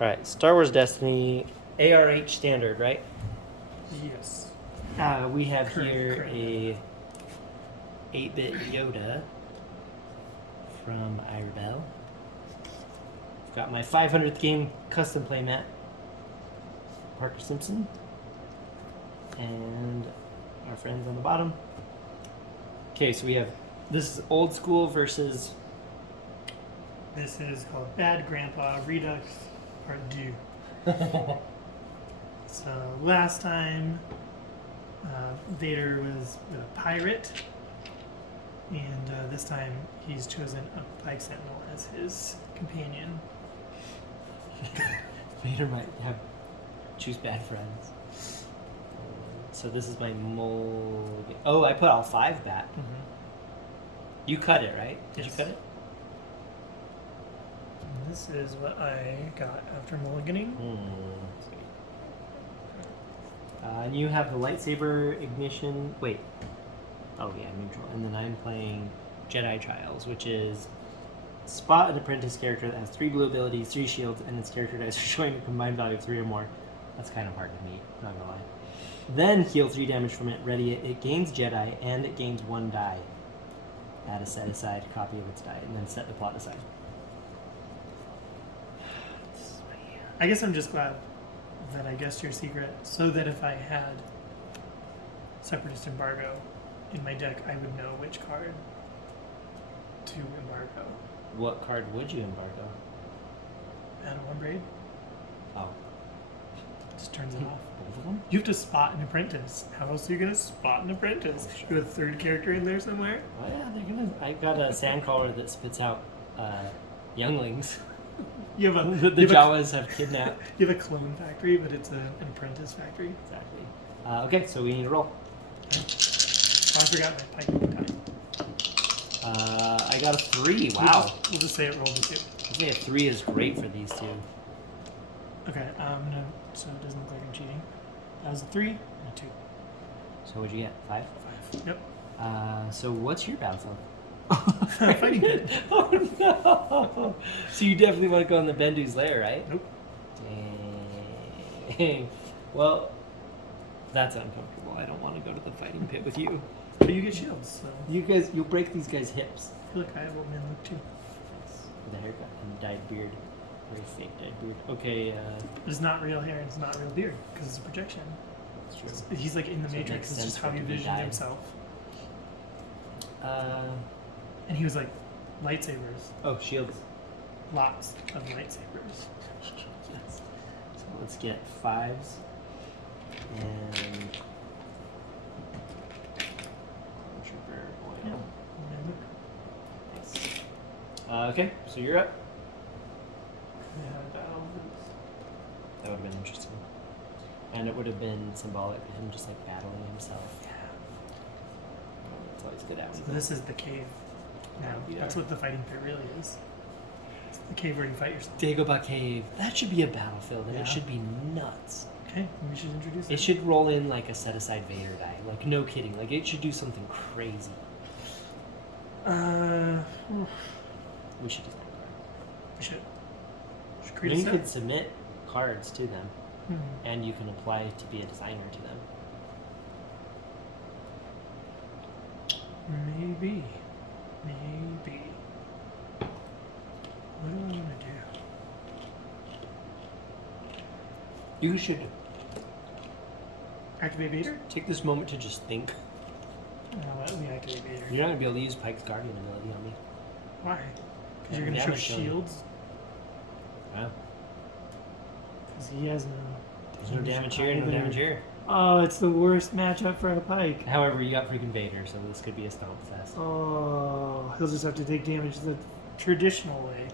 Alright, Star Wars Destiny, ARH standard, right? Yes. We have Correct, here correct. a 8-bit Yoda from iRebel. I've got my 500th game custom playmat, Parker Simpson, and our friends on the bottom. Okay, so we have, this is old school versus, This is called Bad Grandpa Redux Part Deux. So last time, Vader was with a pirate, and this time he's chosen a Pyke Sentinel as his companion. Vader might have, choose bad friends. So this is my mold. Oh, I put all 5 back. Mm-hmm. You cut it, right? Did you Yes. cut it? And this is what I got after mulliganing. And you have the lightsaber ignition. Wait. Oh yeah, neutral. And then I'm playing Jedi Trials, which is spot an apprentice character that has 3 blue abilities, 3 shields, and its character dice are showing a combined value of 3 or more. That's kind of hard to meet, not gonna lie. Then heal 3 damage from it. Ready it. It gains Jedi and it gains 1 die. Add a set aside copy of its die, and then set the plot aside. I guess I'm just glad that I guessed your secret, so that if I had Separatist Embargo in my deck, I would know which card to embargo. What card would you embargo? Add one braid, Oh, just turns it off. both of them? You have to spot an apprentice. How else are you gonna spot an apprentice? Oh, sure. You have a third character in there somewhere? Oh yeah, they're gonna. I got a sandcrawler that spits out younglings. You have a The you have Jawas have kidnapped. you have a clone factory, but it's an apprentice factory. Exactly. Okay, so we need to roll. Oh, I forgot my Pyke time. I got a 3. Wow. We'll just say it rolled a 2. I think a 3 is great for these two. Okay, so it doesn't look like I'm cheating. That was a 3 and a 2. So what'd you get? 5? 5. Yep. So what's your battlefield? Fighting pit. Oh no! So you definitely want to go in the Bendu's lair, right? Nope. Dang. Well, that's uncomfortable. I don't want to go to the fighting pit with you. But you get shields, so You'll break these guys' hips. I feel like I have old man look too. With a haircut and dyed beard. Very fake dyed beard. Okay, It's not real hair and it's not real beard because it's a projection. that's true. He's like in the So it Matrix. makes It's sense just for how it he to be visioned dyed. himself. And he was like, lightsabers. Oh, shields. Lots of lightsabers. Yes. So let's get 5s. And Trooper Yeah. oil. Old man look. Nice. Okay, so you're up. Yeah, battle boots. That would have been interesting. And it would have been symbolic of him just like battling himself. Yeah. That's always good at So this is the cave. Now, Yeah. that's what the fighting pit really is. It's the cave where you fight yourself. Dagobah Cave. That should be a battlefield, and Yeah. it should be nuts. Okay, we should introduce It should roll in like a set aside Vader die. Like, no kidding. Like, it should do something crazy. We should design we should. Should cards. create You a set. could submit cards to them, Hmm. and you can apply to be a designer to them. Maybe. Maybe. What do I want to do? You should Activate Vader? take this moment to just think. Let me activate Vader. You're not going to be able to use Pyke's Guardian ability on me. Why? Because you're Yeah, going to show damage killing. shields? Wow. Because he has no... There's no damage here, no damage here. Oh, it's the worst matchup for a Pyke. However, you got freaking Vader, so this could be a stomp fest. Oh, he'll just have to take damage the traditional way.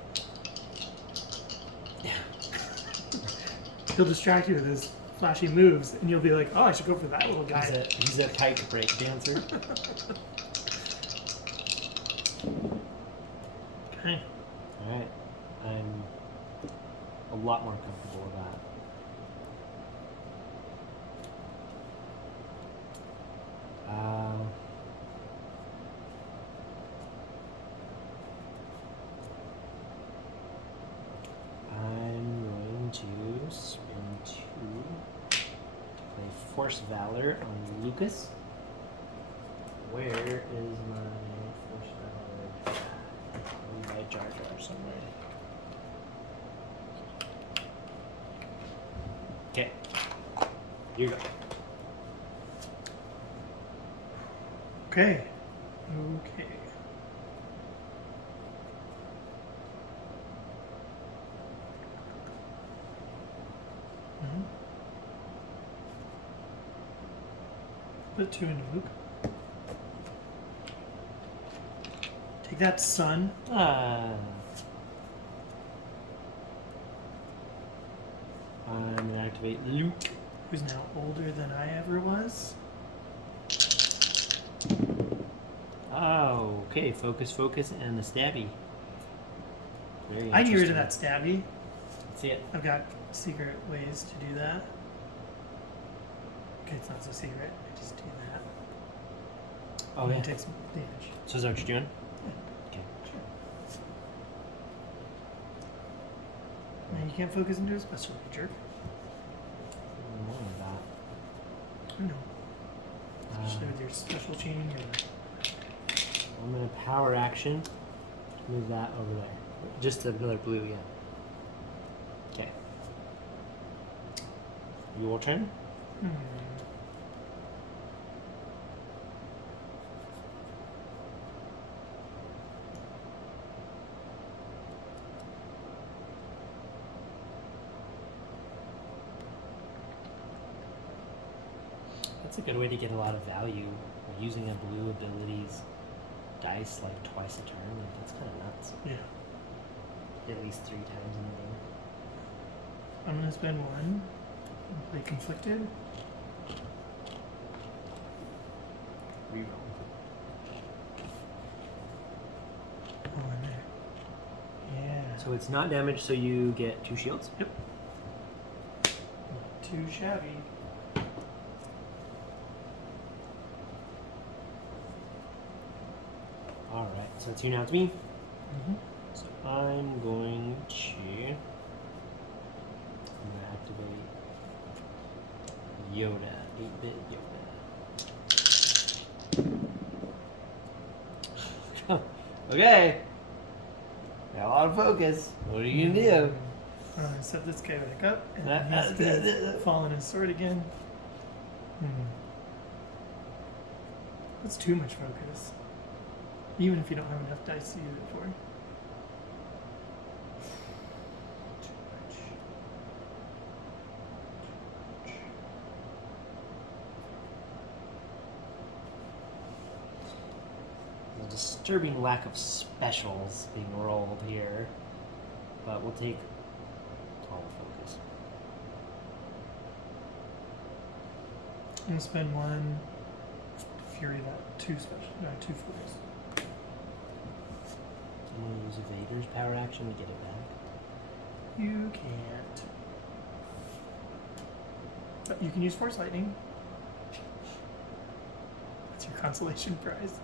He'll distract you with his flashy moves, and you'll be like, oh, I should go for that little guy. He's a Pyke break dancer. Okay. Alright. I'm a lot more comfortable with that. I'm going to spin 2 to play Force Valor on Lucas. Where is my Force Valor? My Jar Jar somewhere. Okay. Here you go. Okay. Mm-hmm. Put 2 into Luke. Take that, son. I'm gonna activate Luke. Who's now older than I ever was. Oh, okay. Focus, and the stabby. Very I get rid of interesting. that stabby. Let's see it. I've got secret ways to do that. Okay, it's not so secret. I just do that. Oh, And yeah. it takes some damage. So is that what you're doing? Yeah. Okay. Sure. Now you can't focus into a special, you jerk. More of that. I know. Especially with your special chain. I'm gonna power action. Move that over there. Just another blue, yeah. Okay. Your turn. That's a good way to get a lot of value. Using a blue ability's dice like twice a turn. Like, that's kind of nuts. Yeah. At least 3 times in the game. I'm gonna spend 1 and play Conflicted. Reroll. Oh, in there. Yeah. So it's not damaged, so you get 2 shields. Yep. Not too shabby. Alright, so it's you now, it's me. Mm-hmm. So I'm going to activate Yoda, 8-bit Yoda. Okay. Got a lot of focus. What are you gonna do? I'm gonna set this guy back up, and then he's gonna fall on his sword again. That's too much focus. Even if you don't have enough dice to use it for. Too much. There's a disturbing lack of specials being rolled here, but we'll take all the focus. I'm gonna spend 1 Fury, that 2 special, no, 2 Furies. I'm going to use Vader's power action to get it back. You can't. But you can use Force Lightning. That's your consolation prize.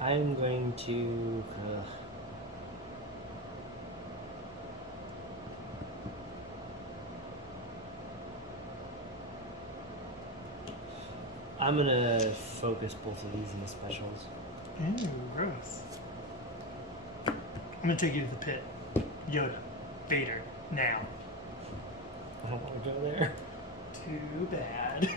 I'm going to... I'm gonna focus both of these in the specials. Ooh, gross. I'm gonna take you to the pit. Yoda. Vader. Now. I don't want to go there. Too bad.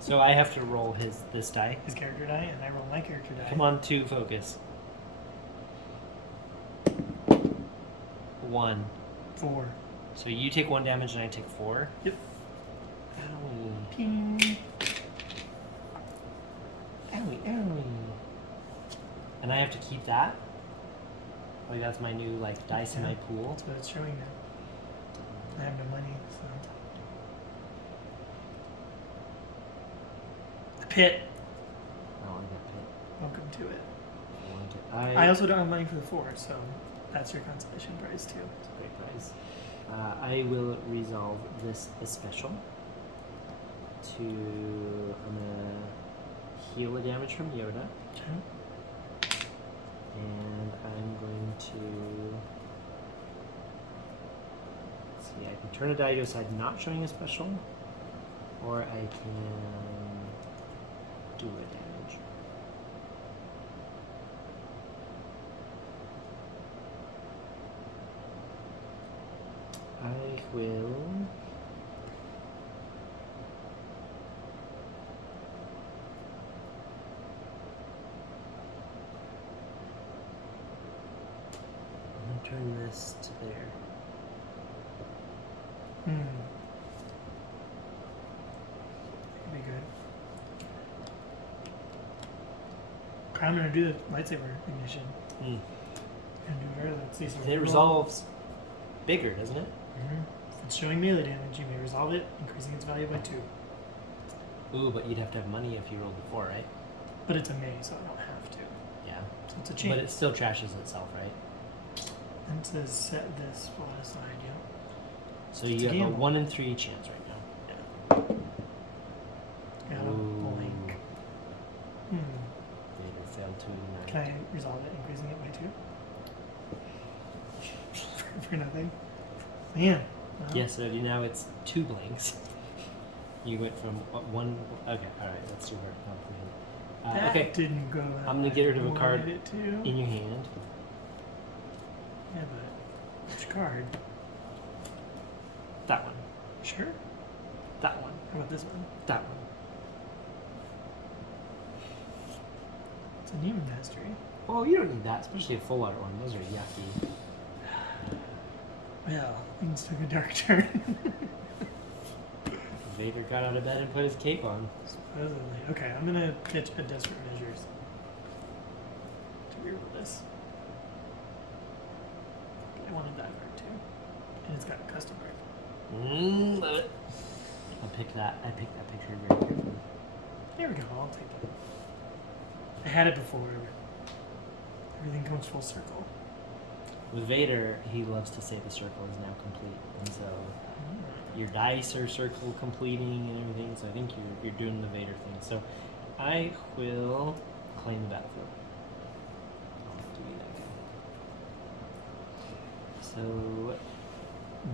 So I have to roll this die. His character die, and I roll my character die. Come on, 2 focus. 1. 4. So you take 1 damage and I take 4. Yep. Owie. Ping. Owie, owie. And I have to keep that? Like that's my new dice in my pool. That's what it's showing now. I have no money, so. The pit. I want to get pit. Welcome to it. I want to. I also don't have money for the 4, so that's your consolation prize too. It's a great prize. I will resolve this special. I'm gonna heal the damage from Yoda. Okay. And I'm going to see. I can turn a die to a side not showing a special, or I can do a damage. I will. Turn this to there. That'd be good. I'm gonna do the lightsaber ignition. Mm. And do it early. Let's see. So It resolves bigger, doesn't it? If it's showing melee damage, you may resolve it, increasing its value by 2. Ooh, but you'd have to have money if you rolled before, right? But it's a may, so I don't have to. Yeah. So it's a change. But it still trashes itself, right? And it says set this spot aside, yeah. So It's you a have a gamble. 1 in 3 chance right now. Got a Ooh. blank. Vader failed to ignite. Can I resolve it, increasing it by 2? For nothing? Man. Wow. Yeah, so now it's 2 blanks. You went from 1. Okay, alright, that's too hard to comprehend. That Okay, didn't go. I'm gonna get rid of a card It to. in your hand. Yeah, but which card? That one. Sure. That one. How about this one? That one. It's a Demon Mastery. Oh, you don't need that, especially a full art one. Those are yucky. Well, things took a dark turn. Vader got out of bed and put his cape on. Supposedly. Okay, I'm gonna pitch a Desperate Measures to reroll this. I wanted that card too. And it's got a custom art. Love it. I'll pick that. I picked that picture very carefully. There we go, I'll take it. I had it before. Everything comes full circle. With Vader, he loves to say the circle is now complete, and so your dice are circle completing and everything. So I think you're doing the Vader thing. So I will claim the battlefield. I'll have to be that guy. So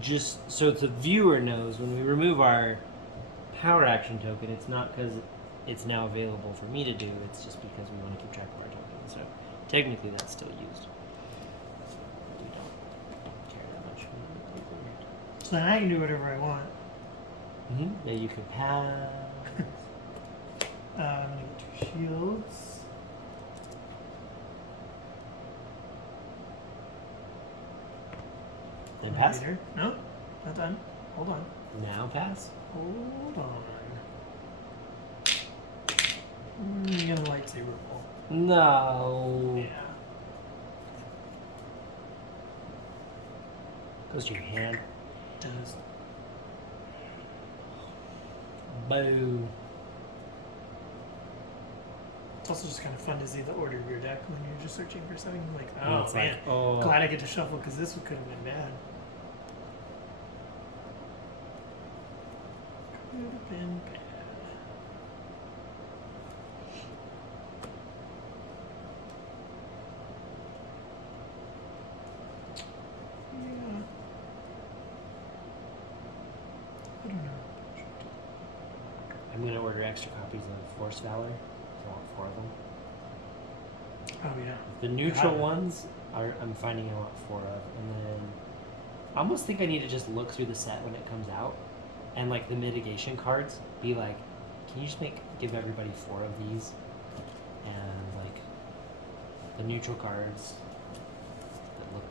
just so the viewer knows, when we remove our power action token, it's not because it's now available for me to do. It's just because we want to keep track of our tokens. So technically, that's still used. We don't care that much. So then I can do whatever I want. Yeah, you could pass. I'm gonna get 2 shields. Then pass. Later. No, not done. Hold on. Now pass. Hold on. You got a lightsaber roll. No. Yeah. Goes to your hand. Does. Boo. It's also just kind of fun to see the order of your deck when you're just searching for something. Like, And oh it's man, like, oh. glad I get to shuffle because this could have been bad. Could have been bad. Yeah. I don't know. I'm gonna order extra copies of Force Valor. I want 4 of them. Oh yeah. The neutral Got it. ones I'm finding I want 4 of, and then I almost think I need to just look through the set when it comes out, and like the mitigation cards, be like, can you just give everybody 4 of these, and like the neutral cards that look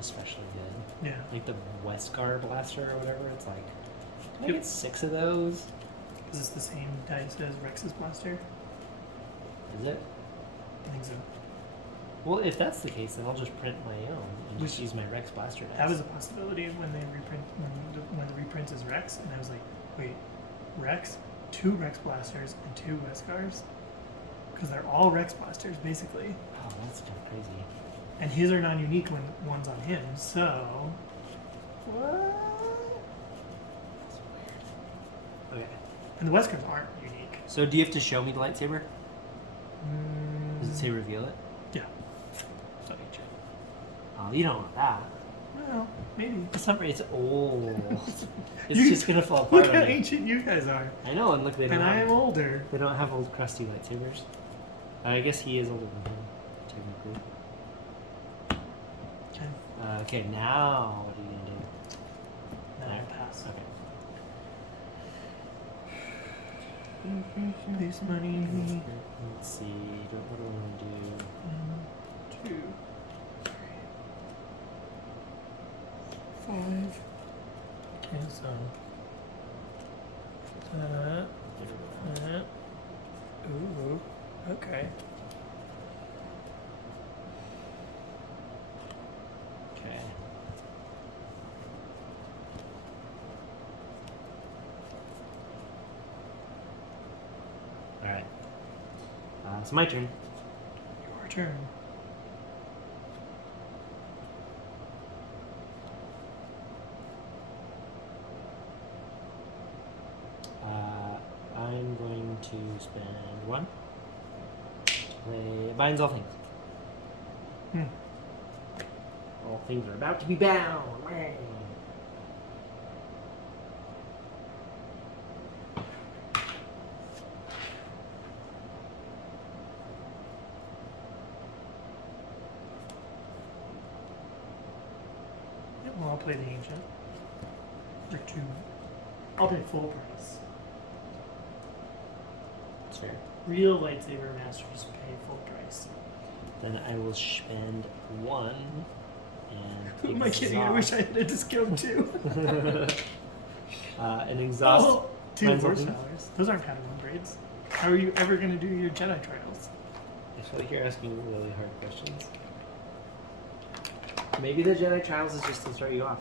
especially good, Yeah. like the Westgar Blaster or whatever. It's like, can I Yep. get 6 of those? Is this the same dice as Rex's blaster? Is it? I think so. Well, if that's the case, then I'll just print my own and just Which- use my Rex Blaster dice. That was a possibility when they reprint when the reprint is Rex, and I was like, wait, Rex, 2 Rex blasters and 2 Westgars, because they're all Rex blasters basically, Oh, that's kind of crazy. and his are non-unique when one's on him. So what? That's weird. Okay. And the Wesker's aren't unique. So do you have to show me the lightsaber? Does it say Mm, reveal it? yeah. So ancient. Oh, you don't want that. Well, maybe. It's not. It's old. It's You- just gonna fall apart. Look how on you. ancient you guys are. I know, and look, they don't. And I have, am older. They don't have old crusty lightsabers. I guess he is older than him, technically. Okay. Okay, now what are you gonna do? Now I pass. Okay. This money. Let's see. What do I want to do? 1, 2, 3, 5. Okay, so that. Ooh. Okay. Okay. All right. It's my turn. Your turn. I'm going to spend 1. Play binds all things. Hmm. All things are about to be bound. Yeah, well, I'll play the ancient. For 2. I'll pay full price. That's fair. Real lightsaber masters pay full price. Then I will spend 1 and Who am I kidding? I wish I had a discount too. and exhaust. Oh, 2 Mine's force open. powers. Those aren't Padawan upgrades. How are you ever going to do your Jedi trials? I feel like you're asking really hard questions. Maybe the Jedi Trials is just to start you off.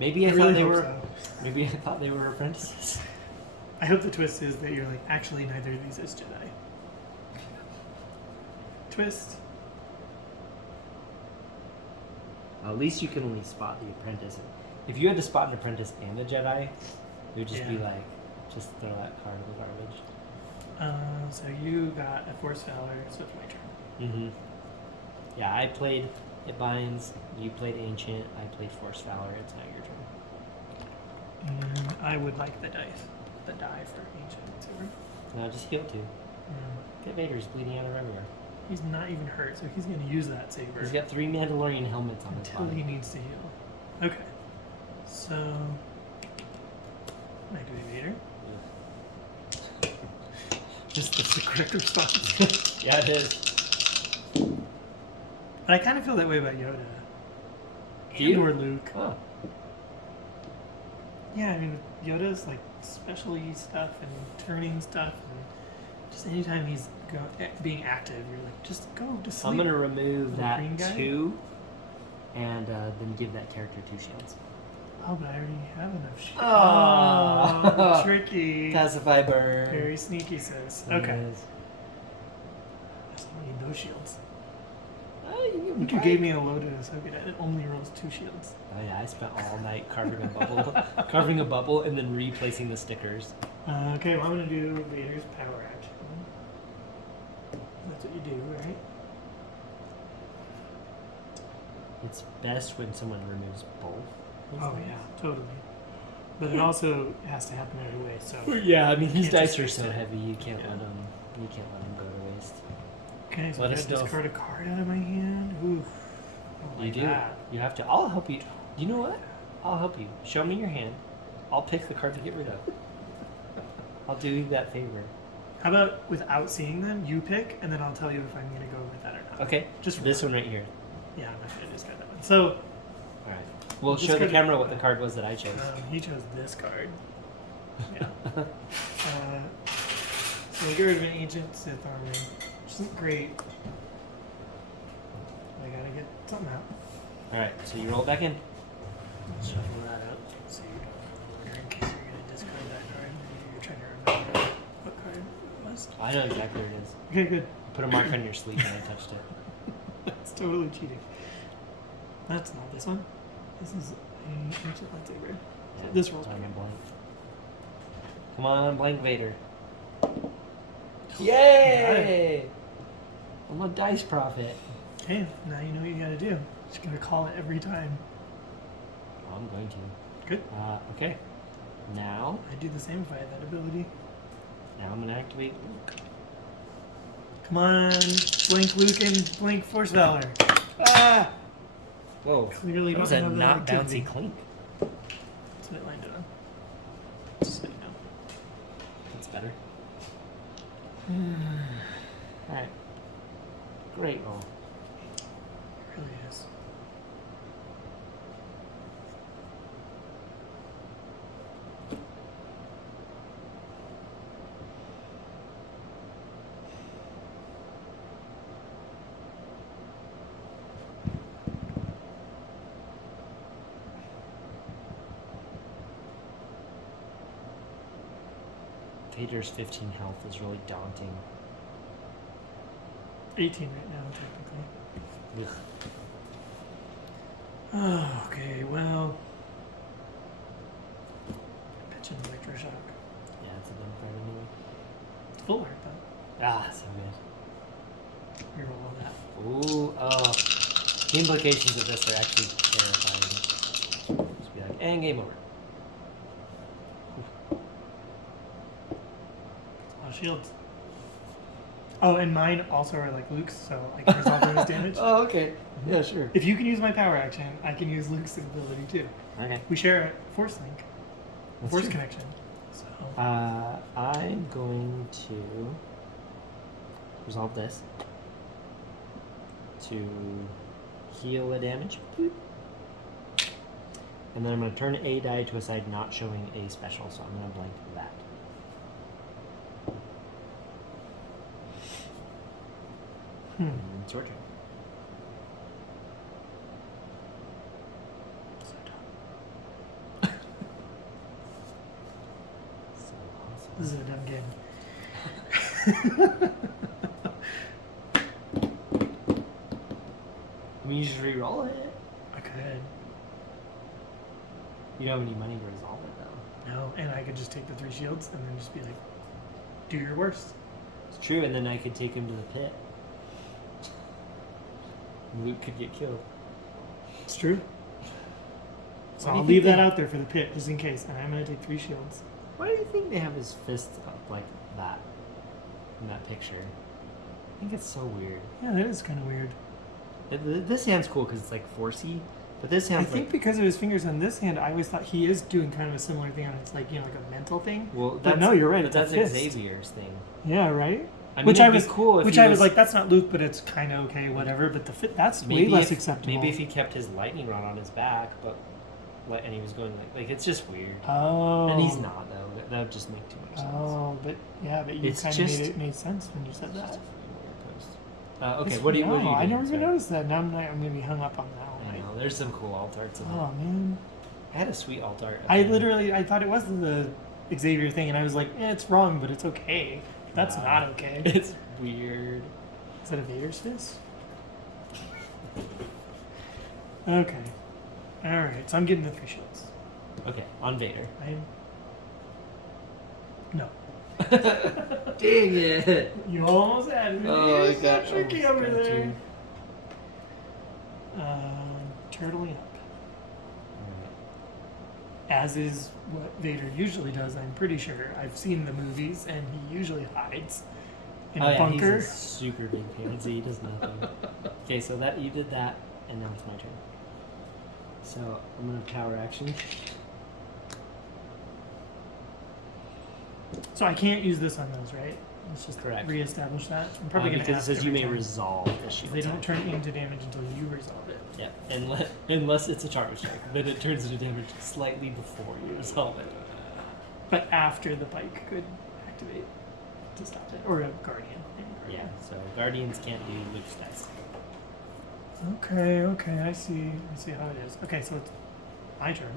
Maybe I thought really they hope were. so. Maybe I thought they were apprentices. I hope the twist is that you're like, actually, neither of these is Jedi. Twist. At least you can only spot the apprentice. If you had to spot an apprentice and a Jedi, it would just be Yeah. like, just throw that card in the garbage. So you got a Force Valor, so it's my turn. Mm-hmm. Yeah, I played It Binds, you played Ancient, I played Force Valor, it's now your turn. I would like the die for Ancient Lightsaber. Now just heal 2. Get Vader's bleeding out everywhere. He's not even hurt, so he's going to use that saber He's got 3 Mandalorian helmets on his until he body. needs to heal. Okay. So, can I do a Vader? Just that's the correct response. Yeah, it is. But I kind of feel that way about Yoda. Do you? Or Luke. Oh. Yeah, I mean, Yoda's like specialty stuff and turning stuff, and just anytime he's being active, you're like, just go to sleep. I'm going to remove The that green guy? 2 and then give that character 2 shields. Oh, but I already have enough shit. Oh. Tricky. Pacify burn. Very sneaky, sis. Okay. Yes. I still need those shields. Oh, you You gave me a loaded Ahsoka. It only rolls 2 shields. Oh yeah, I spent all night carving a bubble, and then replacing the stickers. Okay, well, I'm gonna do Vader's power action. That's what you do, right? It's best when someone removes both. Oh yeah, totally. But it also has to happen right away. So Yeah, I mean these Can't dice just are fix so it. heavy you can't Yeah. let them. You can't let them go to waste. okay, so Let I us gotta know if- discard a card out of my hand. Ooh, You do. You have to. I'll help you. You know what? I'll help you. Show me your hand. I'll pick the card to get rid of. I'll do you that favor. How about without seeing them, you pick, and then I'll tell you if I'm gonna go with that or not. Okay. Just This one right here. Yeah, I'm not gonna discard that one. So All right. We'll show the Discard- camera what the card was that I chose. he chose this card. Yeah. So we get rid of an ancient Sith armor, which isn't great. I gotta get something out. All right. So you roll it back in. Shuffle that up so you don't wonder in case you're gonna discard that card. You're trying to remember what card it was. I know exactly where it is. Okay, good. Put a mark on your sleeve when I touched it. That's totally cheating. That's not this one. This is an ancient lightsaber. So this rolls I'm back a in. blank. Come on, blank Vader. Got Yay! I'm a dice prophet. Okay, now you know what you gotta do. Just gonna call it every time. I'm going to. Good. Okay. Now I'd do the same if I had that ability. I'm gonna activate Luke. Come on, blink Luke and blink Force Valor. Ah! Whoa. Clearly That was don't a have that not activity. bouncy clink. That's what it landed on. Just so you know. That's better. Alright. Great roll. It really is. Vader's 15 health is really daunting. 18 right now, technically. Ugh. Oh, okay, well. Pitching electroshock. Yeah, it's a dumb card anyway. It's full art, though. Ah, so good. Reroll all that. Ooh, oh. The implications of this are actually terrifying. Just be like, and game over. Oh, shields. Oh, and mine also are like Luke's, so I can resolve his damage. Oh, okay. Yeah, sure. If you can use my power action, I can use Luke's ability too. Okay. We share a force link, That's force true. connection. So I'm going to resolve this to heal a damage. Boop. And then I'm going to turn a die to a side not showing a special, so I'm going to blank that. And it's your turn. So So awesome. this is a dumb game. I mean, you just re-roll it. I could. You don't have any money to resolve it, though. No, and I could just take the 3 shields and then just be like, do your worst. It's true, and then I could take him to the pit. Luke could get killed. It's true. So Why do I'll you leave think that out there for the pit, just in case. And I'm going to take 3 shields. Why do you think they have his fist up like that in that picture? I think it's so weird. Yeah, that is kind of weird. This hand's cool because it's like forcey, but this I hand's think like, because of his fingers on this hand, I always thought he is doing kind of a similar thing on it's like, you know, like a mental thing. well, But that's, no, you're right. but It's a that's fist. Xavier's thing. Yeah, right? I mean, Which it'd I was be cool if Which he I was like, that's not Luke, but it's kind of okay, whatever. But the fit, that's way less acceptable. Maybe if he kept his lightning rod on his back, but and he was going like it's just weird. Oh. And he's not though. That would just make too much sense. Oh, but yeah, but you It's kind of just- made sense when you said that. Okay, It's- what do you? What do no, you? I do? never even Sorry. noticed that. Now I'm gonna be hung up on that I one. know. There's some cool alt arts in Oh it. man, I had a sweet alt art. I thought it was the Xavier thing, and I was like, it's wrong, but it's okay. That's Nah. not okay. It's weird. Is that a Vader's fist? Okay. Alright, so I'm getting the 3 shields. Okay, on Vader. No. Dang it! You almost had me. Oh, You're I so got tricky almost over got there. you. Turtling up. As is what Vader usually does, I'm pretty sure. I've seen the movies, and he usually hides in a bunker. He's a super big pansy. He does nothing. Okay, so that you did that, and now it's my turn. So I'm gonna power action. So I can't use this on those, right? Let's just Correct. reestablish that. I'm probably going to because it says you may resolve. resolve the If shield. they don't attack. turn into damage until you resolve it. Yeah, unless it's a charge strike, then it turns into damage slightly before you resolve it. But after the Pyke could activate to stop it. Or a Guardian. Yeah, so guardians can't do Luke's dice. Okay, I see how it is. Okay, so it's my turn.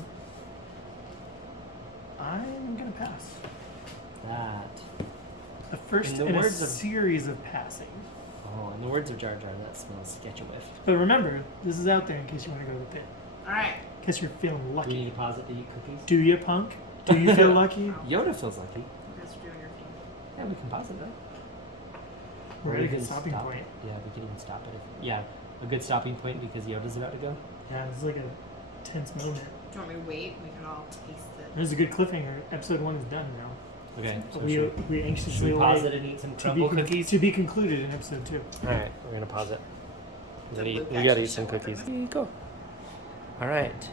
I'm going to pass. That. The first In the in a words of- series of passing. Oh, in the words of Jar Jar, that smells sketchy whiff. But remember, this is out there in case you want to go to the pit. Alright. In case you're feeling Do we lucky. need to pause it to eat cookies? Do you, punk? Do you feel lucky? Yoda feels lucky. You guys are doing your thing. Yeah, we can pause it, right? We're Or at a we good can stopping stop point. it. Yeah, we can even stop it. Yeah, a good stopping point because Yoda's about to go. Yeah, this is like a tense moment. Do you want me to wait? We can all taste it. There's a good cliffhanger. Episode 1 is done now. Okay, so we should anxiously we pause await it and eat some to crumble be, cookies? to be concluded in episode 2. Alright, we're gonna pause it. Did We Luke gotta actually eat some show up cookies. or Here you go. Alright.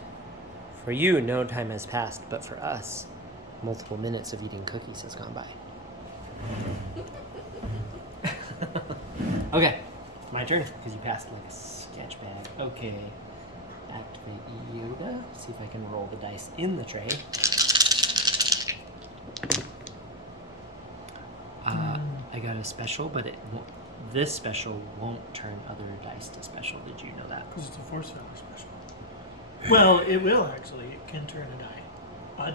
For you, no time has passed, but for us, multiple minutes of eating cookies has gone by. Okay, my turn, because you passed like a sketch bag. Okay. Activate Yoda. See if I can roll the dice in the tray. I got a special, but this special won't turn other dice to special. Did you know that? Because it's a force valor special. Well, it will actually. It can turn a die. To a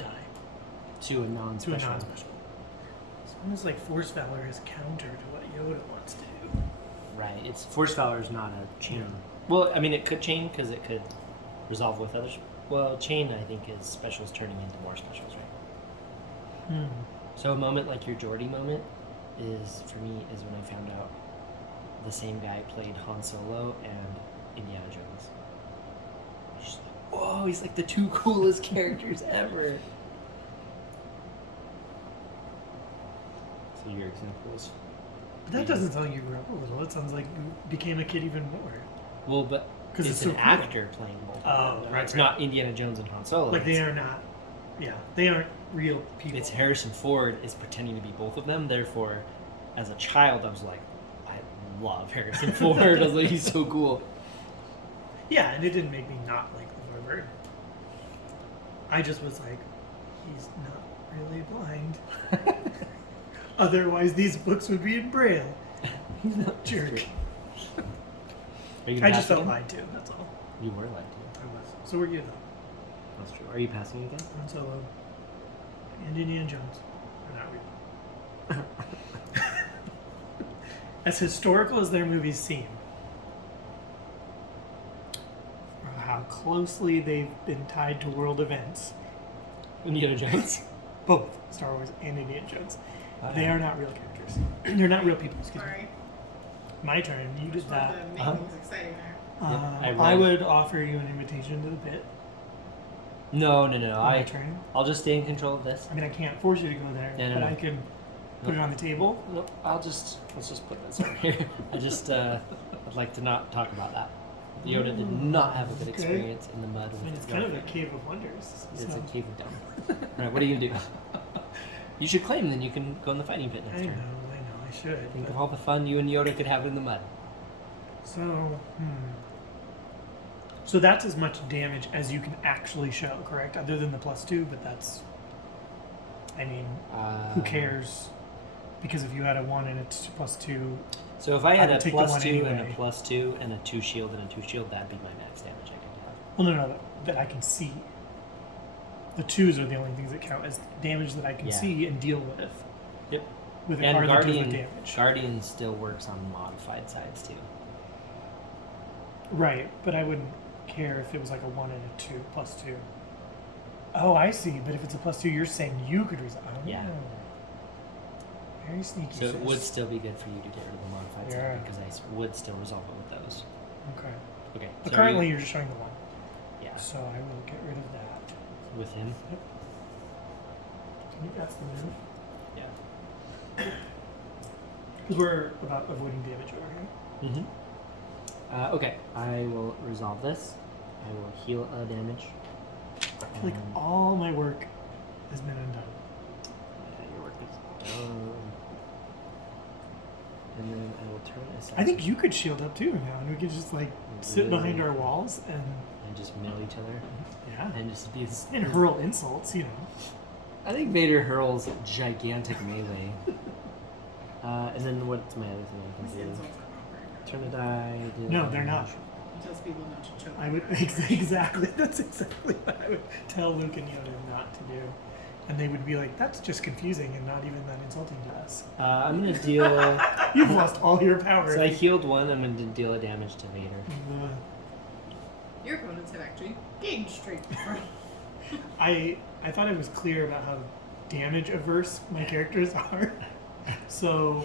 To a non-special. non-special. It's almost like force valor is counter to what Yoda wants to do. Right. It's Force Valor is not a chain. Yeah. Well, I mean, it could chain because it could resolve with others. Well, chain, I think, is specials turning into more specials, right? So a moment like your Geordie moment is, for me, is when I found out the same guy played Han Solo and Indiana Jones. He's like, whoa, he's like the two coolest characters ever. So your example is... But that doesn't sound like you grew up a little. It sounds like you became a kid even more. Well, but 'Cause it's it's so an cool. actor playing both. Oh, right, It's right. not Indiana Jones and Han Solo. Like they It's- are not. Yeah, they aren't real people. It's Harrison Ford is pretending to be both of them. Therefore, as a child, I was like, I love Harrison Ford. I was like, he's so cool. Yeah, and it didn't make me not like LeVar Burton. I just was like, he's not really blind. Otherwise, these books would be in Braille. He's not Jerk. Are you I gonna just pass felt again? lied to. That's all. You were lied to. I was. So were you though? That's true. Are you passing again? Han Solo and Indiana Jones are not real. As historical as their movies seem, or how closely they've been tied to world events, Indiana Jones. both Star Wars and Indiana Jones, Wow. they are not real characters. They're not real people. Excuse me. Sorry. My turn. You did Just wanted that. to make things exciting there. Yeah, I I would offer you an invitation to the pit. No. My turn. I'll just stay in control of this. I mean, I can't force you to go there, No, no, but no. I can put it on the table. Nope. Let's just put this over here. I'd like to not talk about that. Yoda did not have a good Okay. experience in the mud. I mean, it's kind of a cave of wonders. It's so- a cave of dumb. All right, what are you gonna do? You should claim, then you can go in the fighting pit I next know, turn. I should. Think but- of all the fun you and Yoda could have in the mud. So that's as much damage as you can actually show, correct? Other than the +2, but that's. I mean, who cares? Because if you had a 1 and it's +2, So if I had I a would take the 1 +2 and a anyway. +2 and a 2 shield and a 2 shield, that'd be my max damage I could have. well, no, that I can see. The 2s are the only things that count as damage that I can Yeah. see and deal with. Yep. With a And card that deals with Guardian, damage. Guardian still works on modified sides too. Right, but I wouldn't care if it was like a 1 and a 2 +2. Oh, I see. But if it's a +2, you're saying you could resolve. Oh, Yeah. Very sneaky. So it sis. would still be good for you to get rid of the modified Yeah. side because would still resolve it with those. Okay. Okay. But so currently, you're just showing the 1. yeah, So I will get rid of that. with him. I think that's the move. Yeah. Because we're about avoiding damage over here. Mm-hmm. Okay, I will resolve this. I will heal a damage. Like all my work has been undone. Yeah, your work is done. And then I will turn aside. I think you could shield up too now, and we could just like sit behind our walls and just mill each other yeah, and just be. and hurl insults. You know. I think Vader hurls gigantic melee. And then what's my other thing I These can do? insults are not very good. Turn a die. Deal No, they're not. damage. It tells people not to choke. I would exactly. That's exactly what I would tell Luke and Yoda not to do, and they would be like, "That's just confusing and not even that insulting to us." I'm gonna deal. You've lost all your power. So I healed one. I'm gonna deal a damage to Vader. Your opponents have actually gained strength. I I thought it was clear about how damage averse my characters are. So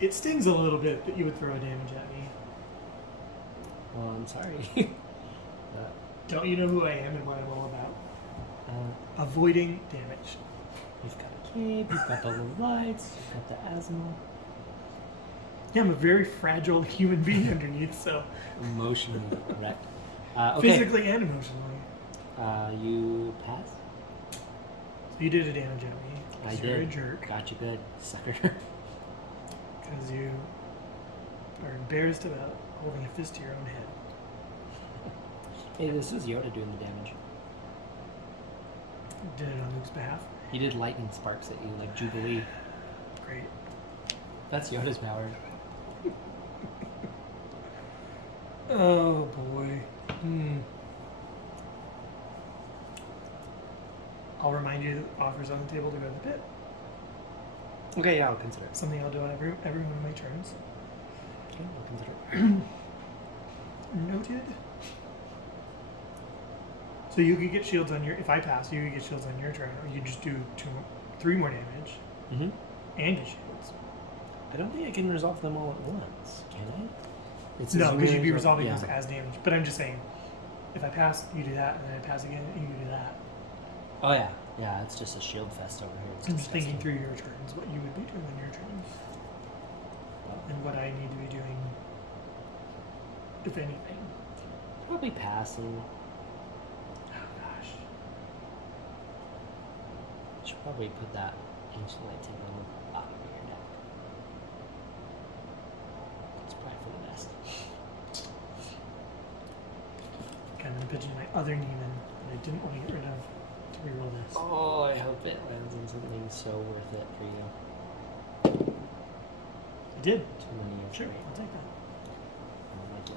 it stings a little bit that you would throw damage at me. Well, I'm sorry. Don't you know who I am and what I'm all about? Avoiding damage. You've got a cape, you've got the little lights, you've got the asthma. Yeah, I'm a very fragile human being underneath, so Emotionally correct. Okay. physically and emotionally. You pass? So you did a damage at me. 'Cause I you're did. a jerk. Got you good, sucker. Because you are embarrassed about holding a fist to your own head. Hey, this is Yoda doing the damage. Did it on Luke's behalf. He did lightning sparks at you, like Jubilee. Great. That's Yoda's power. Oh boy. I'll remind you that offers on the table to go to the pit. Okay, yeah, I'll consider it. Something I'll do on every one of my turns. Okay, I'll consider it. Noted. So you could get shields on your. If I pass, you could get shields on your turn, or you just do 3 more damage Mm-hmm. and get shields. I don't think I can resolve them all at once, can I? It's No, as because you'd many be as- resolving yeah. those as damage. But I'm just saying, if I pass, you do that, and then I pass again, and you do that. Oh yeah, yeah. It's just a shield fest over here. It's I'm just thinking disgusting. through your turns, what you would be doing on your turns, and what I need to be doing, if anything. Probably passing. Oh gosh. Should probably put that ancient lightsaber on the bottom of your deck. It's probably for the best. Okay, I'm gonna pitch in my other Neiman that I didn't want to get rid of to reroll this. Oh, I hope it lands in something so worth it for you. I did. Too many years. Sure, Right? I'll take that. I don't like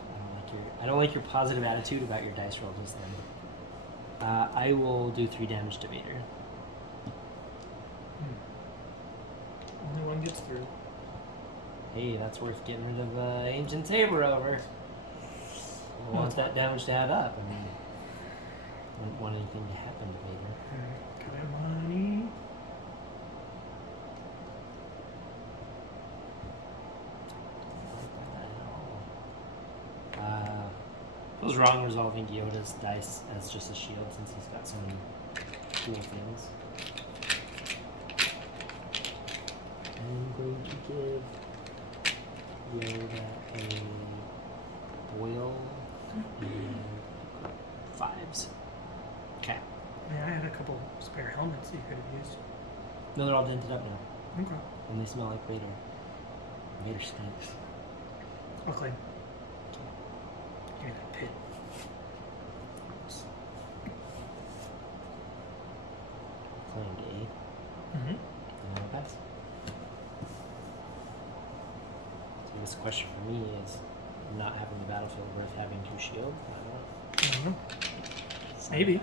it. I don't like your positive attitude about your dice rolls just then. I will do 3 damage to Vader. Only one gets through. Hey, that's worth getting rid of ancient saber over. I want that damage to add up. I mean, I don't want anything to happen to Vader. Got my money. Feels wrong resolving Yoda's dice as just a shield since he's got so many cool things. I'm going to give Yoda a boil and 5s. Okay. Yeah, I had a couple spare helmets that you could have used. No, they're all dented up now, Okay. and they smell like Vader. Vader stinks. I'll claim. Give me that pit. Claimed A. Mm-hmm. And I'll pass. So I guess the question for me is not having the battlefield worth having 2 shields? I I don't know. don't know. Maybe.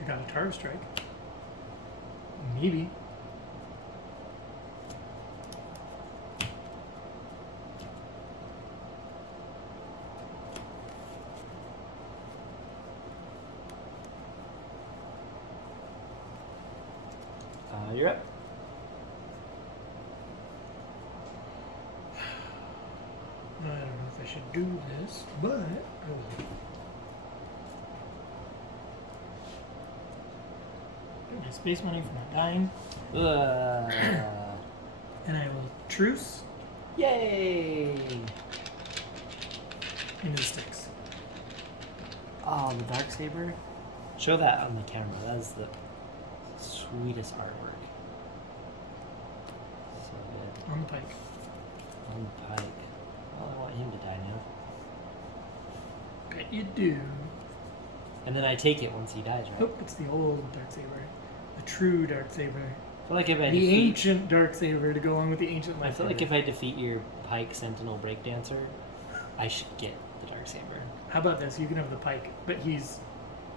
You got a Tar Strike. Maybe. You're up. I don't know if I should do this, but I will. Get my space money for not dying, and I will truce Yay! into the sticks. Oh, the Darksaber? Show that on the camera. That is the sweetest artwork. So good. On the pike. On the Pyke. Well, I want him to die now. Bet you do. And then I take it once he dies, right? Nope, it's the old Darksaber. The true Darksaber. I feel like if I The defeat... ancient Darksaber to go along with the ancient lightsaber. I feel like if I defeat your Pyke Sentinel Breakdancer, I should get the Darksaber. How about this? You can have the pike, but he's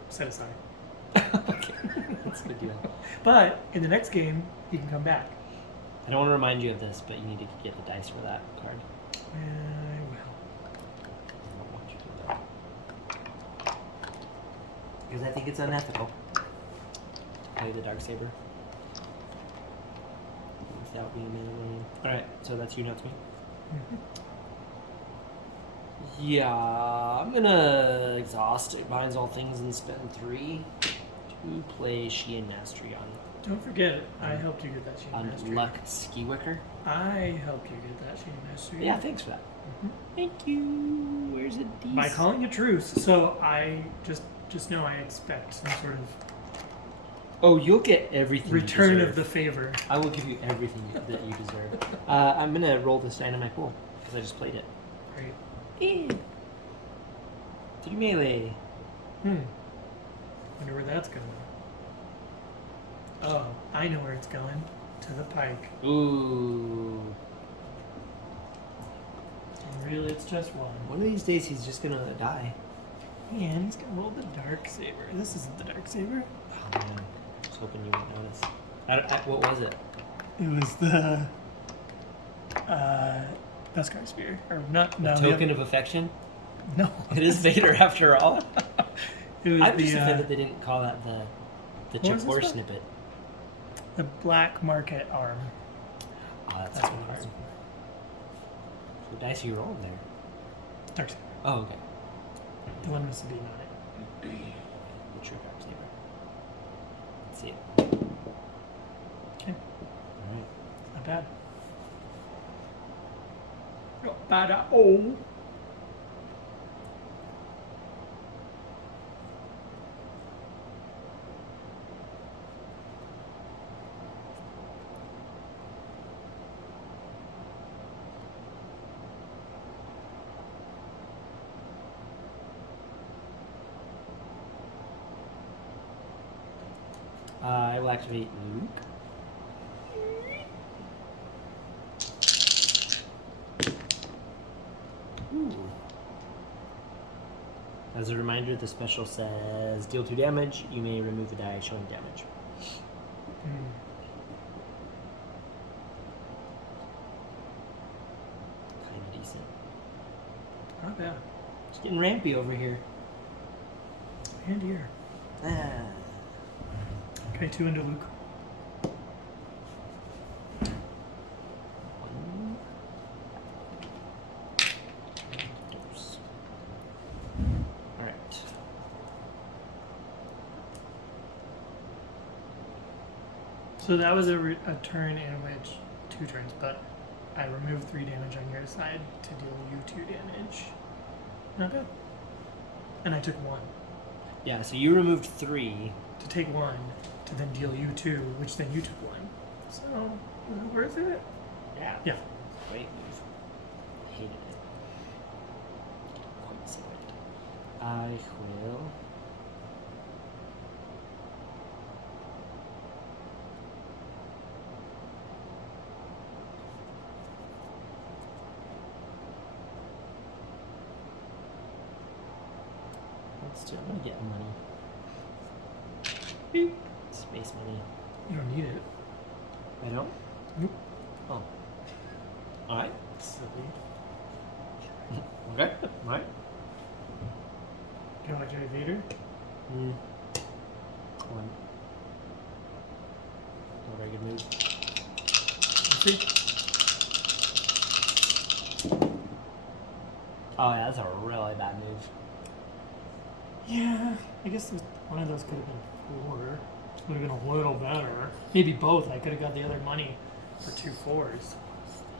set aside. Okay, that's a good deal. But in the next game, he can come back. I don't want to remind you of this, but you need to get the dice for that card. I will. I don't want you to do that. Because I think it's unethical to play the Darksaber without being melee. Alright, so that's you, not me. Yeah, I'm gonna exhaust it, binds all things, and spend 3 to play Sheehan Mastery Don't forget, I helped you get that Sheehan on Mastery. Luck Skiwicker. I helped you get that Sheehan Mastery. Yeah, thanks for that. Thank you. Where's a D? By calling a truce, so I just know I expect some sort of Oh, you'll get everything. return you of the deserve. favor. I will give you everything that you deserve. I'm gonna roll this die in my pool because I just played it. Great. 3 melee. Wonder where that's going. Oh, I know where it's going. To the Pyke. Ooh. And really, it's just one. One of these days he's just gonna die. Man, he's gonna roll the Darksaber. This isn't the Darksaber. Oh man, I was hoping you wouldn't notice. What was it? It was the Beskar Spear, or not? No, Token of affection. no. It is Vader after all. It was I'm the just offended they didn't call that the What was this Chapor one? snippet. the Black Market Arm. Oh, that's That's so what it hard. was. What dice you rolled there? Darksaber. Oh, okay. The one with Sabine on it. The true Darksaber. Let's see it. Okay, Alright. not bad. Not bad at all. I will activate Luke. Ooh. As a reminder, the special says deal 2 damage. You may remove a die showing damage. Kind of decent. Not bad. It's getting rampy over here. And here. Ah. Okay, 2 into Luke. One. Dose. Alright. So that was a turn in which 2 turns, but I removed 3 damage on your side to deal you 2 damage. Not bad. And I took 1. Yeah, so you removed 3. To take 1, to then deal you 2, which then you took 1. So, was it worth it? Yeah. Yeah. Great move. Hated it. Didn't quite see it. I will. Let's do it. I'm gonna get money. Beep. Space money. You don't need it. I don't? Nope. Oh. Alright. Silly. Okay. Alright. Do you want to activate Vader? One. Not a very good move. Let's see. Oh yeah, that's a really bad move. Yeah, I guess one of those could have been 4. Would have been a little better. Maybe both. I could have got the other money for 2 4s.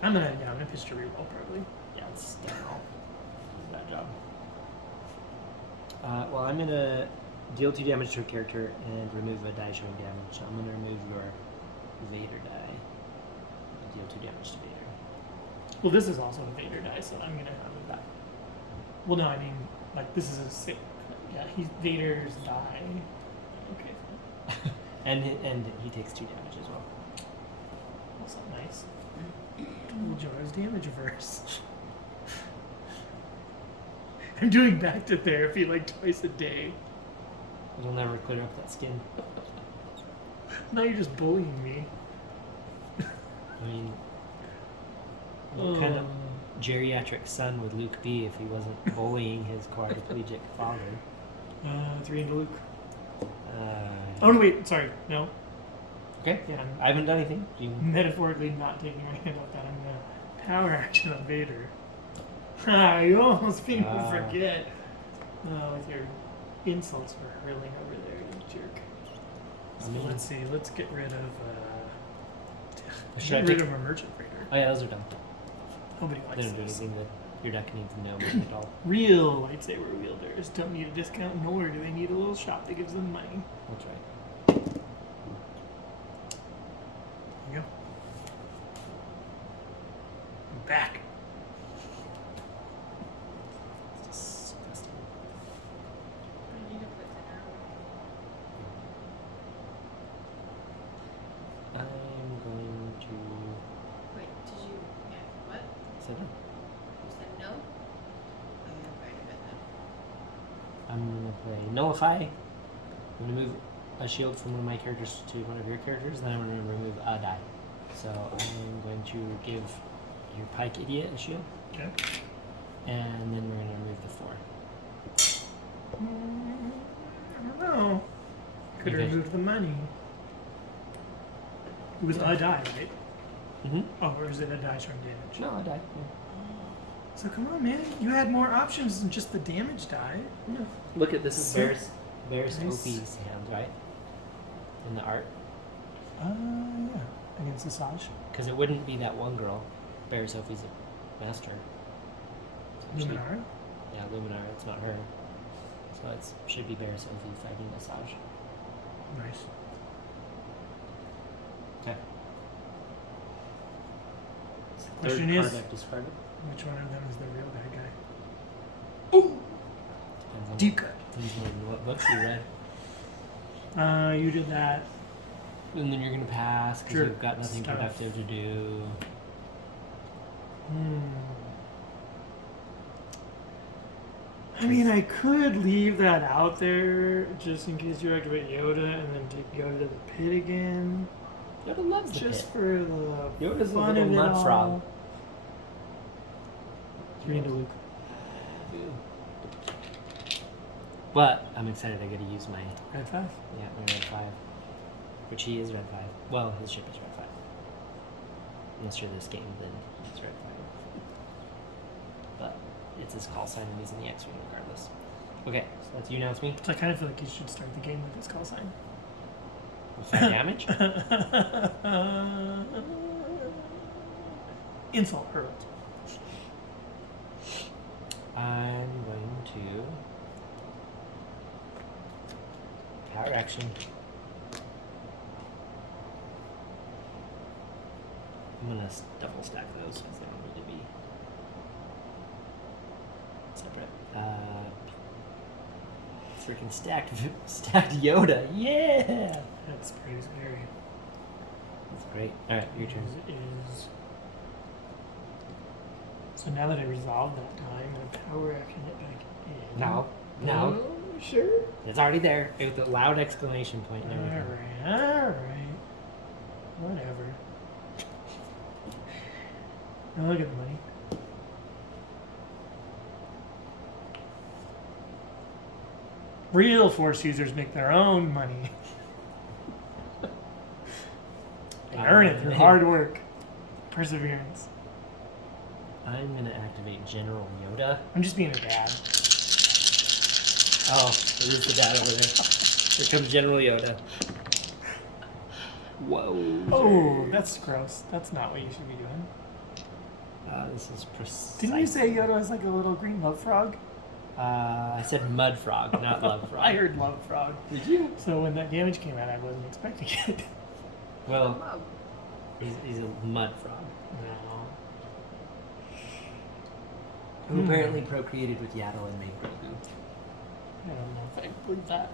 I'm gonna pitch to reroll probably. Yeah, it's terrible. Bad job. Well, I'm gonna deal 2 damage to a character and remove a die showing damage. So I'm gonna remove your Vader die. Deal 2 damage to Vader. Well, this is also a Vader die, so I'm gonna have that. Well, no, I mean, like this is a 6. Yeah, he's Vader's die. Okay, fine. and he takes 2 damage as well. That's not nice. Told you I was damage averse. I'm doing back to therapy like twice a day. It'll never clear up that skin. Now you're just bullying me. I mean, what kind of geriatric son would Luke be if he wasn't bullying his quadriplegic father? 3 into Luke. Oh no, wait. Sorry. No. Okay. Yeah. I haven't done anything. You... Metaphorically not taking my hand off that. I'm gonna power action on Vader. Ha! You almost made me forget. With your insults for hurling over there, you jerk. So let's see. Let's get rid of. Should I Get rid take... of a merchant raider. Oh yeah, those are done. Nobody They likes don't do those. anything that your deck needs to know at all. Real lightsaber wielders don't need a discount, nor do they need a little shop that gives them money. That's right. There you go. I'm back. It's disgusting. I need to put dinner away. I'm going to... Wait, did you? Yeah. What? Sit down. You said no? Okay, wait a minute. I'm going to play Nullify. I'm going to move a shield from one of my characters to one of your characters, then I'm going to remove a die. So I'm going to give your Pyke idiot a shield, Okay. and then we're going to remove the 4. I don't know. Could have Okay. removed the money. It was a die, right? Mm-hmm. Oh, or is it a die showing damage? No, a die. So come on, man. You had more options than just the damage die. Yeah. Look at this is So- Bear's Nice. OP's hand, right? In the art. Yeah. Against Asajj. Because it wouldn't be that one girl. Bear Sophie's a master. So it should be- Luminara. Yeah, Luminara, it's not her. So it should be Bear Sophie fighting Asajj. Nice. Okay. Question Third is- card I've discarded. Which one of them is the real bad guy? Depends on Deep cut. Depends on what books you read. You did that. And then you're going to pass because Sure. you've got nothing Stuff. productive to do. I mean, I could leave that out there just in case you activate Yoda and then take Yoda to the pit again. Yoda loves the Just pit. for the Yoda's a fun little of it mud all. frog. 3 into Luke. But I'm excited I get to use my Red 5. my red 5. Which he is red 5. Well, his ship is red 5. Unless you're this game, then it's red 5. But it's his call sign and he's in the X-Wing regardless. Okay, so that's you now, it's me. So I kind of feel like you should start the game with this call sign. With 5 damage. Insult hurled. I'm going to power action. I'm gonna double stack those because they don't need to be separate. Freaking stacked Yoda, yeah! That's pretty scary. That's great. All right, your turn. Is so now that I resolved that die, I'm gonna power action it back in. No. Oh, sure. It's already there with a loud exclamation point and everything. Alright. Whatever. Now look at the money. Real Force users make their own money. They earn it through hard work, perseverance. I'm gonna activate General Yoda. I'm just being a dad. Oh, there's the dad over there. Here comes General Yoda. Whoa. Oh, that's gross. That's not what you should be doing. This is precise. Didn't you say Yoda was like a little green love frog? I said mud frog, not love frog. I heard love frog. Did you? So when that damage came out, I wasn't expecting it. Well, Whoa. he's a mud frog. No. Who apparently procreated with Yaddle and made Grogu. I don't know if I believe that.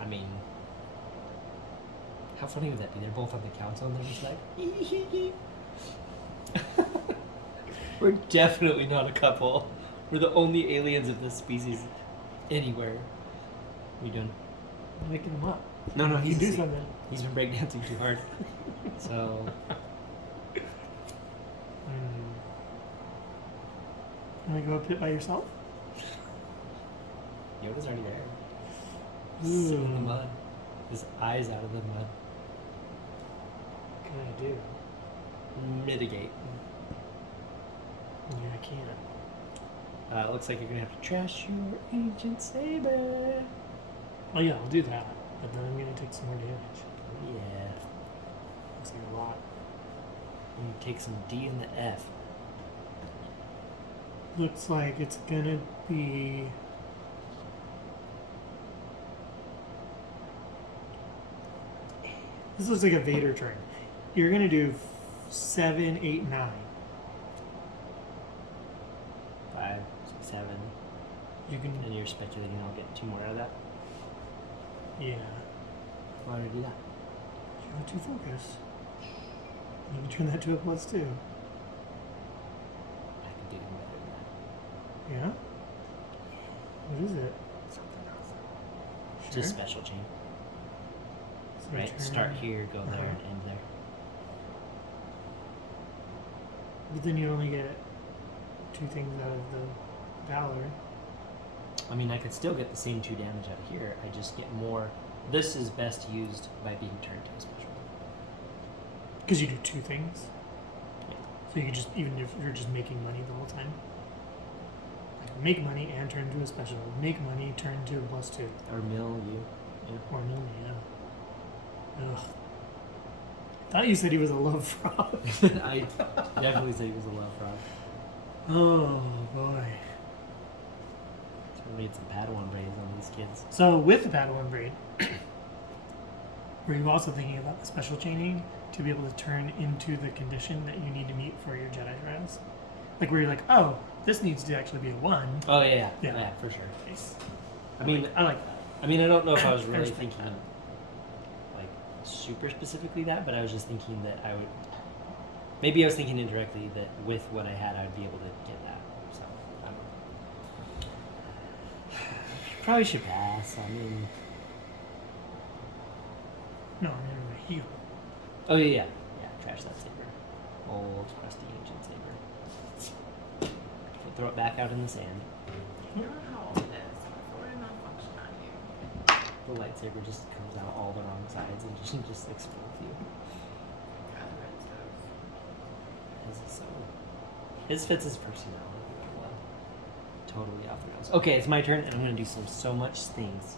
I mean, how funny would that be? They're both on the council and they're just like, we're definitely not a couple. We're the only aliens of this species anywhere. We doing? Making them up. No, You he's do something. He's been breakdancing too hard. So You want to go a pit by yourself? Yoda's already there. Ooh. So in the mud. His eyes out of the mud. What can I do? Mitigate. Yeah, I can't. It looks like you're gonna have to trash your ancient saber. Oh yeah, I'll do that. But then I'm gonna take some more damage. Yeah. Looks like a lot. And you take some D and the F. Looks like it's gonna be. This looks like a Vader turn. You're gonna do 7, 8, 9. 5, 6, 7. You can. And you're speculating I'll get 2 more out of that. Yeah. Why would I do that? You have 2 focus. You can turn that to a +2. I could do even better than that. Yeah? What is it? Something else. Sure. Just special chain. So Right? turn- Start here, go there, and end there. But then you only get 2 things out of the Valor. I mean, I could still get the same 2 damage out of here. I just get more. This is best used by being turned to a special. Because you do 2 things. Yeah. So you could just, even if you're just making money the whole time. Like make money and turn to a special. Make money, turn to a +2. Or mill you. Yeah. Or no, yeah. Ugh. I thought you said he was a love frog. I definitely say he was a love frog. Oh boy. So we need some Padawan braids on these kids. So with the Padawan braid, were you also thinking about the special chaining to be able to turn into the condition that you need to meet for your Jedi trials? Like where you're like, oh, this needs to actually be a 1. Oh yeah, Yeah. yeah, for sure. Nice. I mean, I like that. I don't know if I was I really respect thinking that. like super specifically that, but I was just thinking that I would. Maybe I was thinking indirectly that with what I had, I would be able to get that. So I don't know. Probably should pass. I mean, No, I'm gonna heal. oh yeah, trash that saber, old crusty ancient saber. Throw it back out in the sand. You don't know how old it is. Before it malfunction on you. The lightsaber just comes out all the wrong sides and just explodes you. His is so. His fits his personality really well. Totally off the rails. Okay, it's my turn, and I'm gonna do so much things.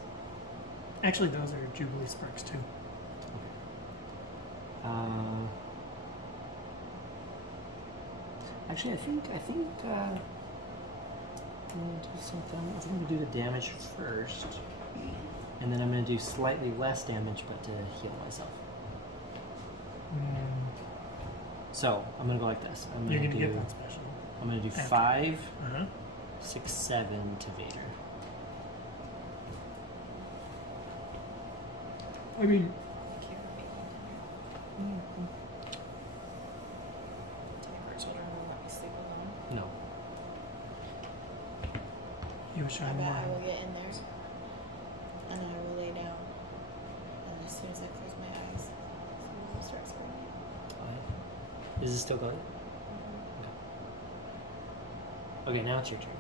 Actually, those are Jubilee Sparks too. Actually, I think I'm gonna do something. I think I'm gonna do the damage first, and then I'm gonna do slightly less damage, but to heal myself. So I'm gonna go like this. You're gonna get that special. I'm gonna do After. 5, Uh-huh. 6, 7 to Vader. I mean, Thank you for making dinner. Do any of our children will let me sleep alone? No. you were trying I bet I to. will get in there and I will lay down. And as soon as I close my eyes, someone will start screaming. Is it still going? Okay, now it's your turn.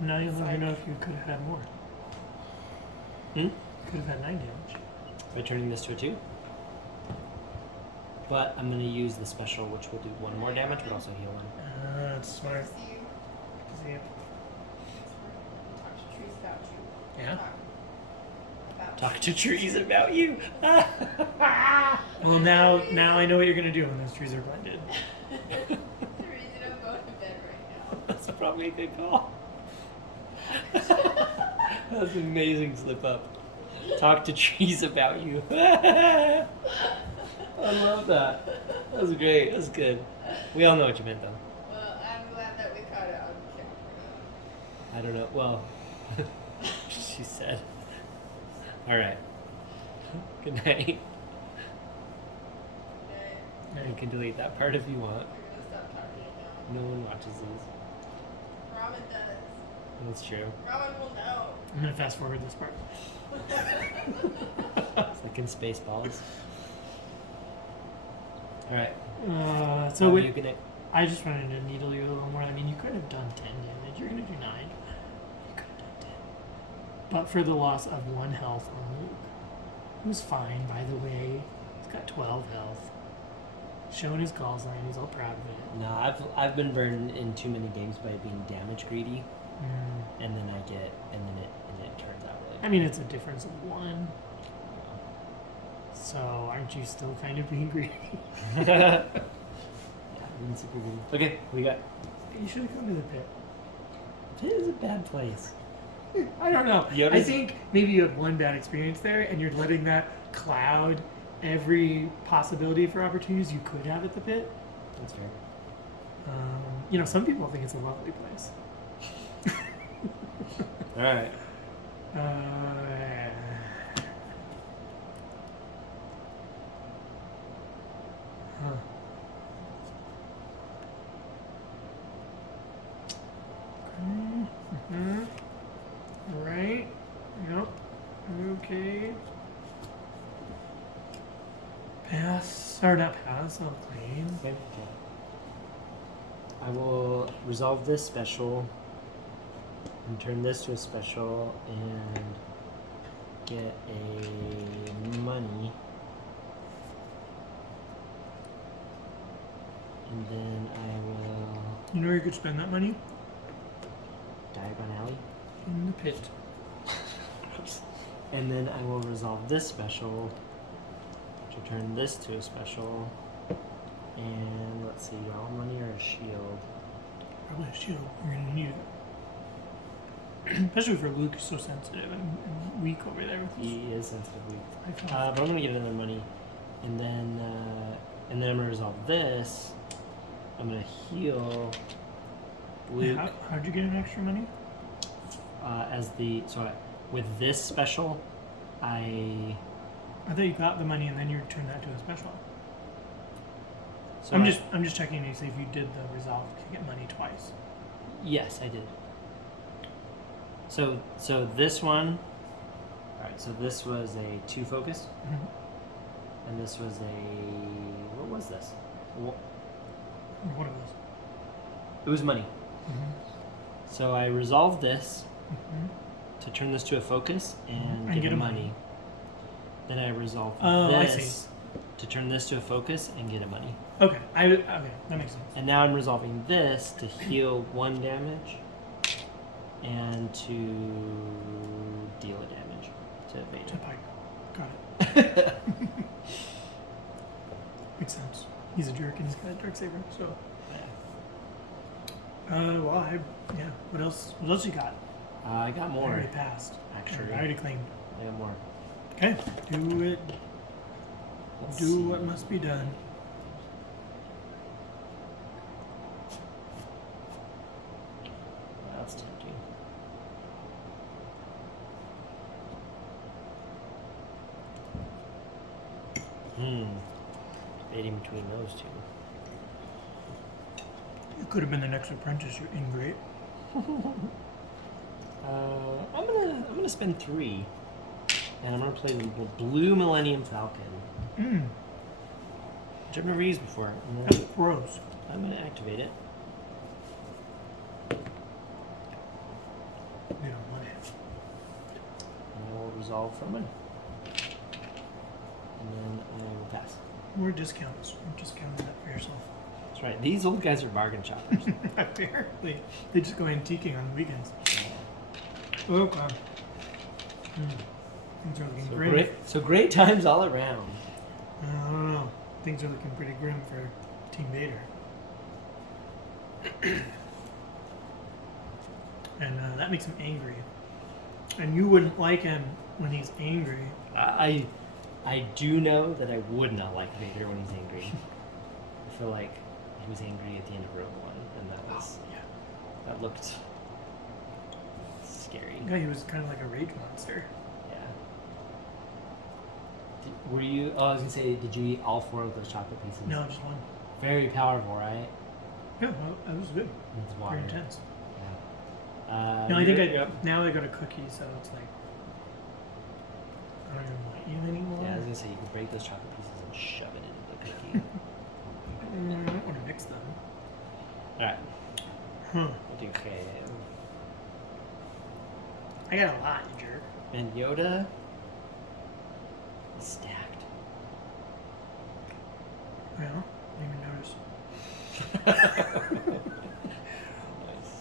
Now you'll never Psych. know if you could have had more. Hmm? Could have had 9 damage. By turning this to a 2. But I'm gonna use the special, which will do 1 more damage, but also heal 1. That's smart. See you. See ya. Talk to trees about you. Yeah. About Talk to trees about you. Well, now I know what you're gonna do when those trees are blended. The reason I'm going to bed right now. That's probably a good call. That's an amazing slip up. Talk to trees about you. I love that. That was great. That was good. We all know what you meant, though. Well, I'm glad that we caught it on camera. I don't know. Well, she said. All right. Good night. Okay, You can delete that part if you want. we're gonna stop talking now. No one watches these. Robin does. That's true. Robin will know. I'm gonna fast forward this part. It's like in Spaceballs. All right. So How are with, you gonna? I just wanted to needle you a little more. I mean, you could have done 10 damage. You're gonna do 9. You could have done 10. But for the loss of 1 health on Who's fine, by the way. He's got 12 health. Showing his call sign. He's all proud of it. No, I've been burned in too many games by being damage greedy, and then it turns out really. I mean, it's a difference of 1. So, aren't you still kind of being greedy? Yeah, being super greedy. Okay, we got. You should have come to the pit. It is a bad place. I don't know. Yoda's- I think maybe you had one bad experience there, and you're letting that cloud every possibility for opportunities you could have at the pit. That's fair. You know, some people think it's a lovely place. All right. Huh. Mm-hmm. Right. Yep. Okay. Pass. Or not pass. I'll claim. Okay. I will resolve this special and turn this to a special and get a money. And then I will You know where you could spend that money? Diagon Alley. In the pit. And then I will resolve this special to turn this to a special. And let's see, all money or a shield? Probably a shield. We're gonna need it. Especially for Luke, who's so sensitive and weak over there. With his, He is sensitive weak. I feel But I'm gonna get another money, and then I'm gonna resolve this. I'm gonna heal Luke how'd you get an extra money? with this special, I I thought you got the money and then you turned that to a special. so I'm just checking to see if you did the resolve to get money twice. Yes, I did. So this one. All right. So this was a 2 focus, Mm-hmm. and this was what was this? What it was. It was money. Mm-hmm. So I resolved this Mm-hmm. to turn this to a focus and, And get get a a money. money. Then I resolved Oh, I this to turn this to a focus and get a money. Okay, okay, that makes sense. And now I'm resolving this to heal 1 damage and to deal a damage to To Vader. Pyke. Got it. Makes sense. He's a jerk and he's got a dark saber, so. Yeah. What else you got? I got I more, already passed. actually. I already claimed. I got more. Okay, do it. Let's Do see. what must be done. That's tempting. Debating between those two. You could have been the next apprentice. You're ingrate. I'm gonna spend 3, and I'm gonna play the Blue Millennium Falcon, which I've never used before. And That's then gross. I'm gonna activate it. You don't want it. And I will resolve for money. And then I will pass. More discounts. You're just counting that for yourself. That's right. These old guys are bargain shoppers. Apparently, they just go antiquing on the weekends. Oh god. Things are looking grim. So great times all around. I don't know. Things are looking pretty grim for Team Vader. And that makes him angry. And you wouldn't like him when he's angry. I do know that I would not like Vader when he's angry. I feel like he was angry at the end of Rogue One, and that looked scary. Yeah, he was kind of like a rage monster. Yeah. Were you? Oh, I was gonna say, did you eat all 4 of those chocolate pieces? No, just one. Very powerful, right? Yeah, well, that was good. It's water. Very intense. Yeah. No, I think yep. now I got a cookie, so it's like I don't even want you anymore. Yeah, I was gonna say you could break those chocolate pieces and shove it into the cookie. I don't want to mix them. All right. Huh. We'll do ham. I got a lot, you jerk. And Yoda is Well, didn't even notice.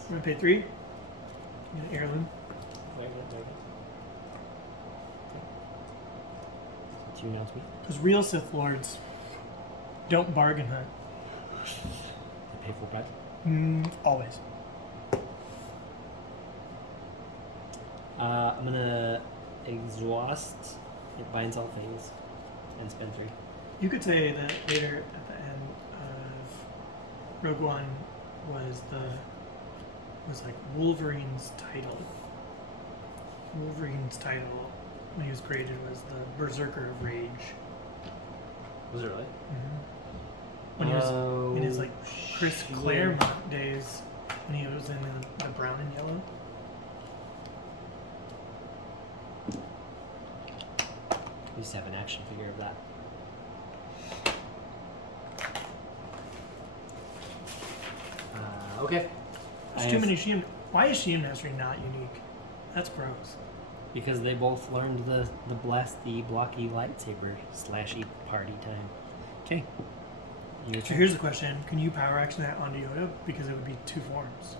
I'm gonna pay 3. Get an heirloom. Did you announce me? Because real Sith Lords don't bargain hunt. They pay full price? Always. I'm gonna exhaust it binds all phase and spend 3. You could say that Vader at the end of Rogue One was like Wolverine's title. Wolverine's title when he was created was the Berserker of Rage. Was it really? Mm-hmm. When he was in his like Chris Claremont days, when he was in the brown and yellow. We used to have an action figure of that. Okay. There's too many Shield. Why is Shield Mastery not unique? That's gross. Because they both learned the blasty, blocky lightsaber slashy party time. Okay. So here's the question: can you power action that onto Yoda? Because it would be 2 forms.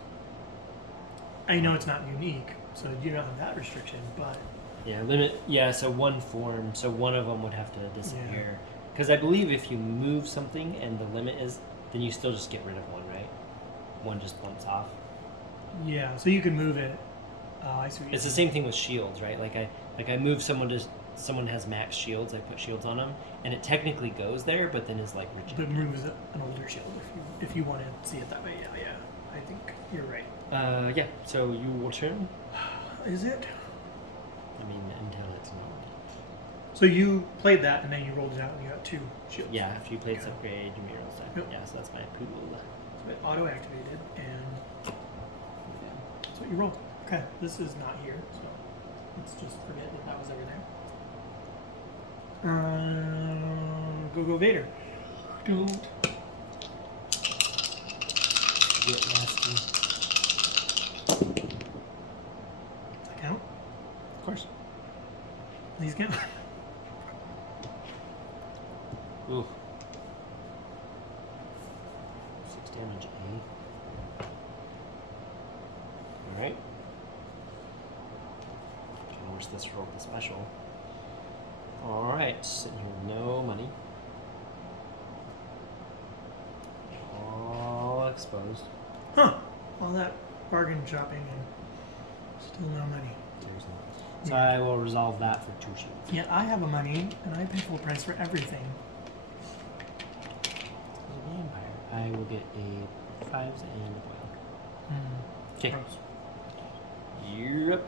I know it's not unique, so you don't have that restriction, but Yeah, limit. Yeah, so 1 form. So one of them would have to disappear. Because I believe if you move something and the limit is, then you still just get rid of one, right? One just bumps off. yeah. So you can move it. Oh, I see. What It's the same thing with shields, right? Like I move someone to someone has max shields. I put shields on them, and it technically goes there, but then is like rigid. But removes an older shield if you want to see it that way. Yeah. I think you're right. Yeah. So you will turn. Is it? I mean, until it's not. So you played that and then you rolled it out and you got 2 shields. Yeah, if you played Okay. upgrade, you may roll that. Yep. Yeah, so that's my pool. So it auto activated and that's what you rolled. Okay, this is not here, so let's just forget that was ever there. Go Vader. Don't. Get nasty. Does that count? Of course. These count. Ooh. 6 damage, eh? Alright. Kinda wish this rolled the special. Alright, sitting here with no money. All exposed. Huh. All that bargain shopping and still no money. Seriously. So Yeah. I will resolve that for 2 shields. Yeah, I have a money and I pay full price for everything. As a vampire, I will get a 5s and a foil. Okay. Gross. Yep.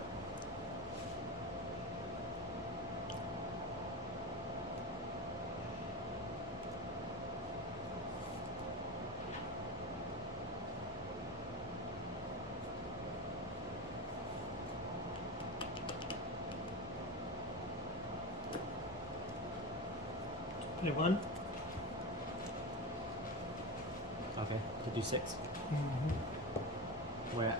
Play 1. Okay, to do 6. Mm-hmm. Where at?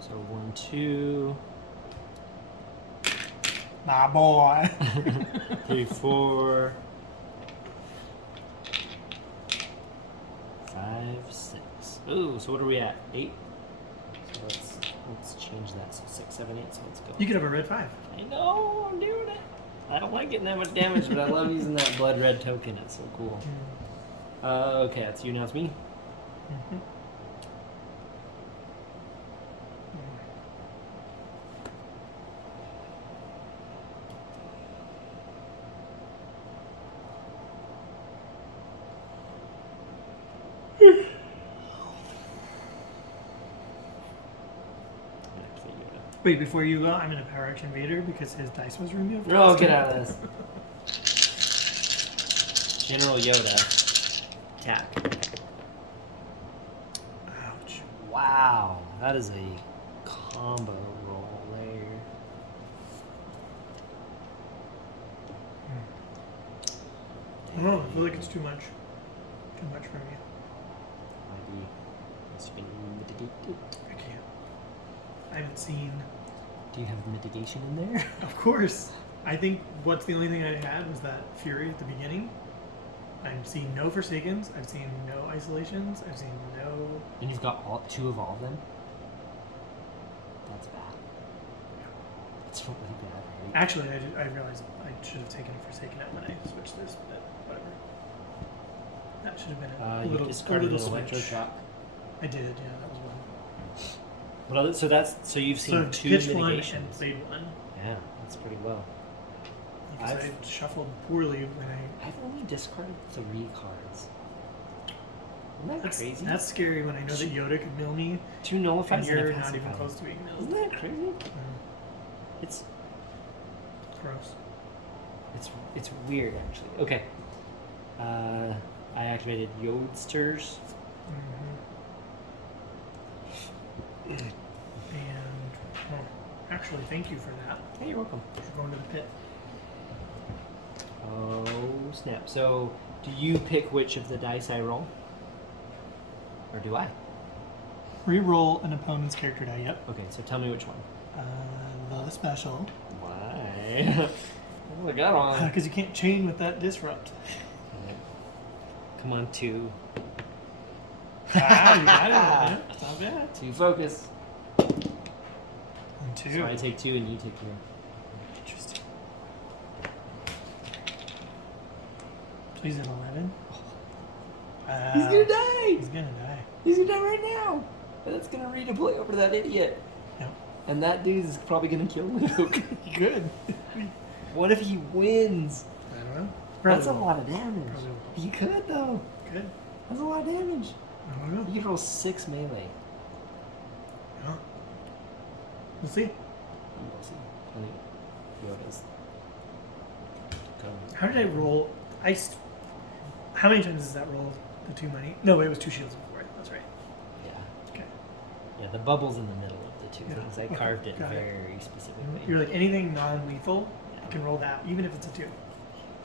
So 1, 2, My boy. 3, 4, 5, 6. Ooh, so what are we at? 8? So let's change that. So 6, 7, 8. So let's go. You could have a red 5. I know, I'm doing it. I don't like getting that much damage, but I love using that blood red token. It's so cool. Okay, that's you now. It's me. Mm-hmm. Wait, before you go, I'm going to power action Vader because his dice was removed. Oh, get out of this. General Yoda. Attack. Ouch. Wow, that is a combo roll there. Oh, I feel like it's too much. Too much for me. Might be. It's been mitigated. I can't. I haven't seen. Do you have mitigation in there? Of course. I think what's the only thing I had was that Fury at the beginning. I've seen no Forsakens. I've seen no Isolations. I've seen no. And you've got all 2 of all of them? That's bad. That's really bad. Right? Actually, I realized I should have taken a Forsaken out when I switched this, but whatever. That should have been a You little, discarded an switch. electroshock. I did, yeah, that was one. Well, so you've seen So I've 2 pitched one mitigations. and played one. Yeah, that's pretty well. Because I shuffled poorly when I've only discarded 3 cards. Isn't that that's, crazy? That's scary when I know that Yoda could mill me 2 nullifies and you're and a not even pacify. close to being milled. Isn't that crazy? It's Gross. it's weird actually. Okay. I activated Yodsters. And actually, thank you for that. Hey, you're welcome. For going to the pit. Oh snap! So, do you pick which of the dice I roll, or do I? Reroll an opponent's character die. Yep. Okay, so tell me which one. The special. Why? Oh, I got on. Because you can't chain with that disrupt. Come on, 2. You got it. It's not bad. 2 focus. And 2. So I take 2 and you take 3. Interesting. Please an 11. He's gonna die. He's gonna die. He's gonna die right now. And that's gonna redeploy over that idiot. Yep. And that dude is probably gonna kill Luke. Good. What if he wins? I don't know. That's a lot of damage. Probably won't. He could though. Good. That's a lot of damage. I don't know. You could roll 6 melee. Yeah. We'll see. We'll see. I think Yoda's. How did I roll? How many times is that rolled? The 2 money? No, it was 2 shields before. That's right. Yeah. Okay. Yeah, the bubble's in the middle of the 2 Yeah. things. I Okay. carved it Got it. very specifically. You're like anything non-lethal, I can roll that, even if it's a 2.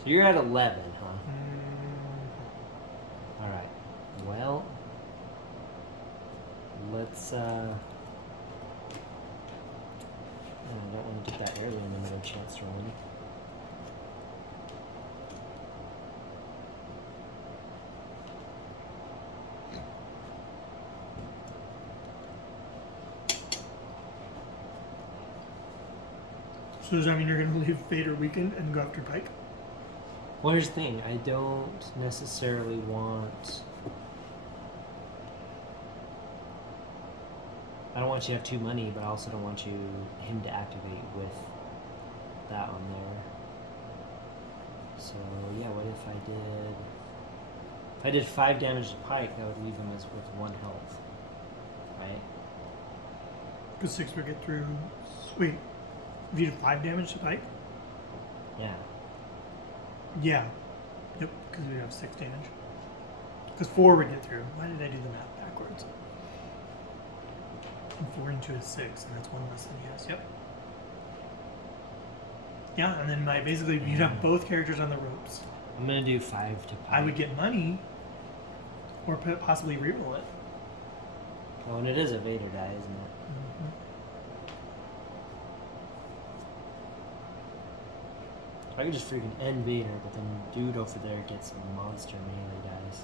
So you're at 11, huh? Mm. Alright. Well, let's, I don't want to get that early and then no chance to win. So does that mean you're going to leave Vader weakened and go after Pyke? Well, here's the thing. I don't necessarily want... I don't want you to have 2 money, but I also don't want him to activate with that on there. So, yeah, what if I did... If I did 5 damage to Pyke, that would leave him as with 1 health. Right? Because 6 would get through... Wait, if you did 5 damage to Pyke? Yeah. Yeah. Yep, because we have 6 damage. Because 4 would get through. Why did I do the math backwards? And 4 into is 6, and that's 1 less than he has. Yep. Yeah, and then basically you'd have both characters on the ropes. I'm going to do 5 to Pyke. I would get money, or possibly reroll it. Oh, and it is a Vader die, isn't it? I could just freaking end Vader, but then dude over there gets some monster melee dice.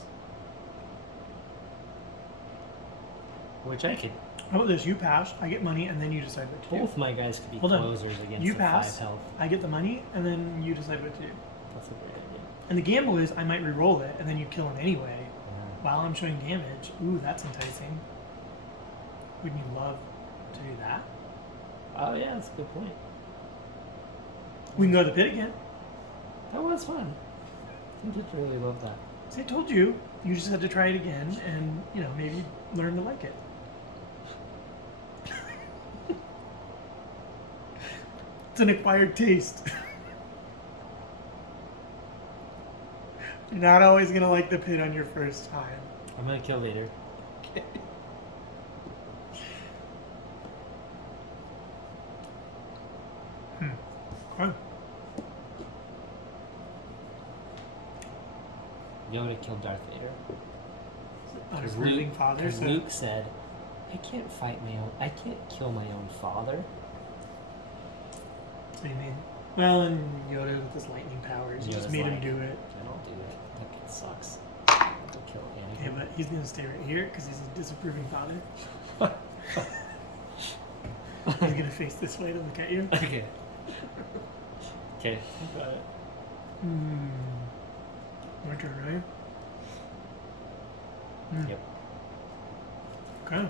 Which I could... How about this? You pass, I get money, and then you decide what to do. Both my guys could be Hold on. closers against You the pass, 5 health. I get the money, and then you decide what to do. That's a great idea. And the gamble is I might re-roll it, and then you kill him anyway. Yeah. While I'm showing damage. Ooh, that's enticing. Wouldn't you love to do that? Oh yeah, that's a good point. We can go to the pit again. That was fun. I did really love that. See, I told you. You just had to try it again, and maybe learn to like it. It's an acquired taste. You're not always gonna like the pit on your first time. I'm gonna kill Vader. Okay. Fun. Yoda killed Darth Vader. Not his 'Cause grieving father. Because So Luke said, I can't fight my own... I can't kill my own father. what do you mean? Well, and Yoda with his lightning powers, you just Yoda's made him like, do it. I don't do it. That kid sucks. I'll kill Okay, Anakin. but he's gonna stay right here because he's a disapproving father. He's gonna face this way to look at you. Okay. Okay. Got it. My turn, right? Yep. Okay.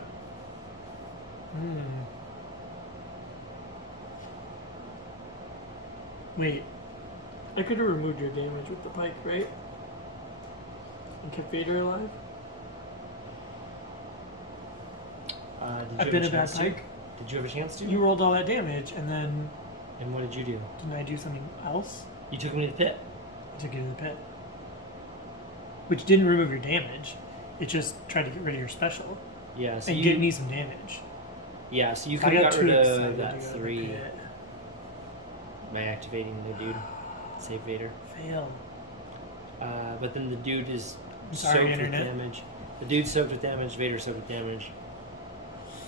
Wait. I could have removed your damage with the Pyke, right? And kept Vader alive? Did I've you been have a bad chance to? Pyke. Did you have a chance to? You rolled all that damage, and then And what did you do? didn't I do something else? You took me to the pit. I took you to the pit. Which didn't remove your damage. It just tried to get rid of your special. Yeah. So And you get me some damage. Yeah. So you So I could have got got too rid excited of to that go to the 3 pit. by activating the dude. Save Vader. Fail. But then the dude is Sorry, soaked Internet. with damage. The dude's soaked with damage. Vader's soaked with damage.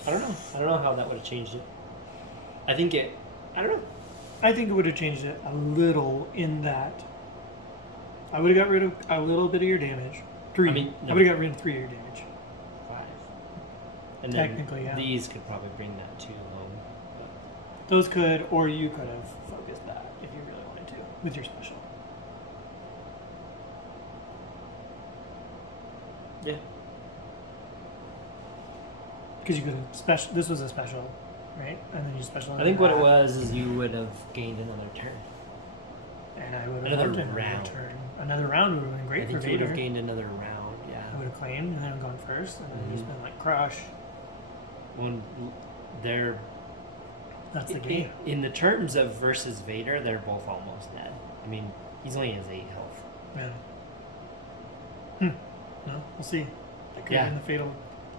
I don't know. I don't know how that would have changed it. I think it. I don't know. I think it would have changed it a little in that I would have got rid of a little bit of your damage. 3. I mean, no. I would have got rid of 3 of your damage. 5. And then Technically, yeah. these could probably bring that too low. Those could, or you could have focused that if you really wanted to with your special. Yeah. Because you could have special. This was a special, right? And then you special. I think what it was is you would have gained another turn. And I would have Another loved another round. turn. Another round would have been I great for think you would Vader. have gained another round. Yeah. I would have claimed and then gone first, and then just Mhm. been like crush. When they're That's the game. in the terms of versus Vader, they're both almost dead. I mean, he's only has 8 health. Yeah. No, we'll see. That could Yeah. have been the fatal.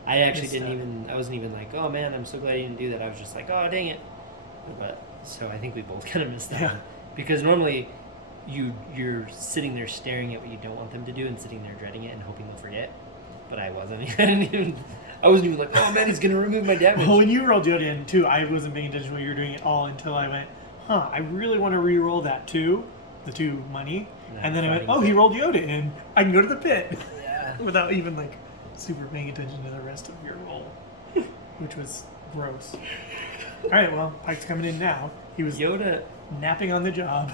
I actually Missed didn't that. even. I wasn't even like, oh man, I'm so glad you didn't do that. I was just like, oh dang it. But so I think we both kind of missed that Yeah. one because normally you're sitting there staring at what you don't want them to do and sitting there dreading it and hoping they'll forget. But I wasn't. I wasn't even like, oh man, he's gonna remove my damage. Well, when you rolled Yoda in too, I wasn't paying attention to what you were doing at all until I went, I really want to re-roll that 2, the 2 money. And then I went, oh, he rolled Yoda in. I can go to the pit. Yeah. Without even like super paying attention to the rest of your roll, which was gross. All right, well, Pyke's coming in now. He was Yoda. napping on the job.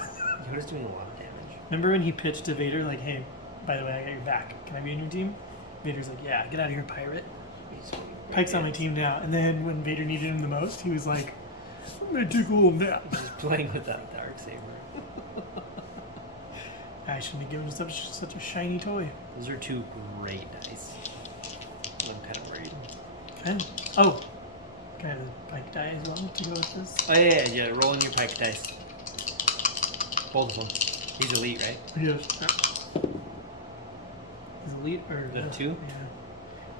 Yoda's doing a lot of damage. Remember when he pitched to Vader, like, hey, by the way, I got your back. Can I be on your team? Vader's like, yeah, get out of here, pirate. Pyke's on my team now. And then when Vader needed him the most, he was like, I'm going to take a little nap. He's playing with that dark saber. I shouldn't have given him such a shiny toy. Those are 2 great dice. I'm kind of worried. Okay. Oh, can I have the Pyke die as well to go with this? Oh yeah. Roll in your Pyke dice. Both of them. He's elite, right? Yes. He's elite or The 2? Yeah.